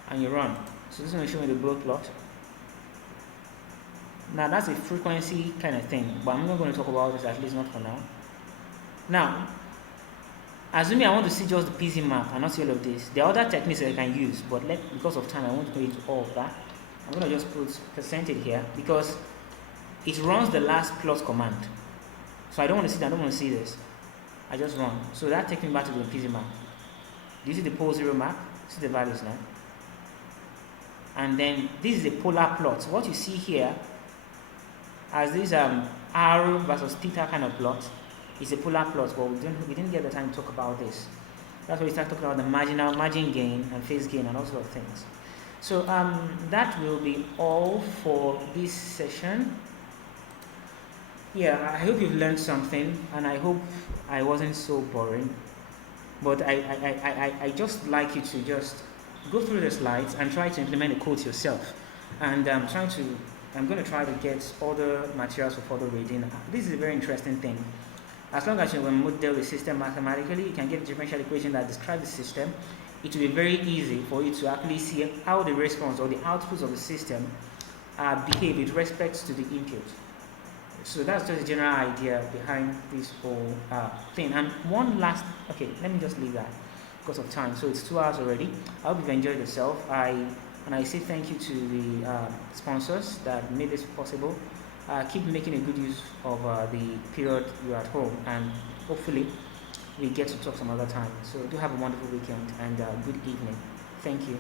And you run. So this is going to show me the both plot. Now that's a frequency kind of thing, but I'm not going to talk about this, at least not for now. Now, assuming I want to see just the PZ map and not see all of this, there are other techniques that I can use, but because of time I won't go into all of that. I'm going to just put percentage here because it runs the last plot command. So I don't want to see that, I don't want to see this. I just run. So that takes me back to the PZ map. Do you see the pole 0 map? See the values now. And then this is a polar plot. So what you see here as this R versus theta kind of plot is a polar plot, but we didn't get the time to talk about this. That's why we start talking about the margin gain and phase gain and all sorts of things. So that will be all for this session. Yeah, I hope you've learned something, and I hope I wasn't so boring. But I just like you to just go through the slides and try to implement the codes yourself. And I'm going to try to get other materials for further reading. This is a very interesting thing. As long as you can model the system mathematically, you can get a differential equation that describes the system. It will be very easy for you to actually see how the response or the outputs of the system behave with respect to the input. So that's just a general idea behind this whole thing. And one last, okay, let me just leave that because of time. So it's 2 hours already. I hope you've enjoyed yourself. And I say thank you to the sponsors that made this possible. Keep making a good use of the period you're at home, and hopefully we get to talk some other time. So do have a wonderful weekend and good evening. Thank you.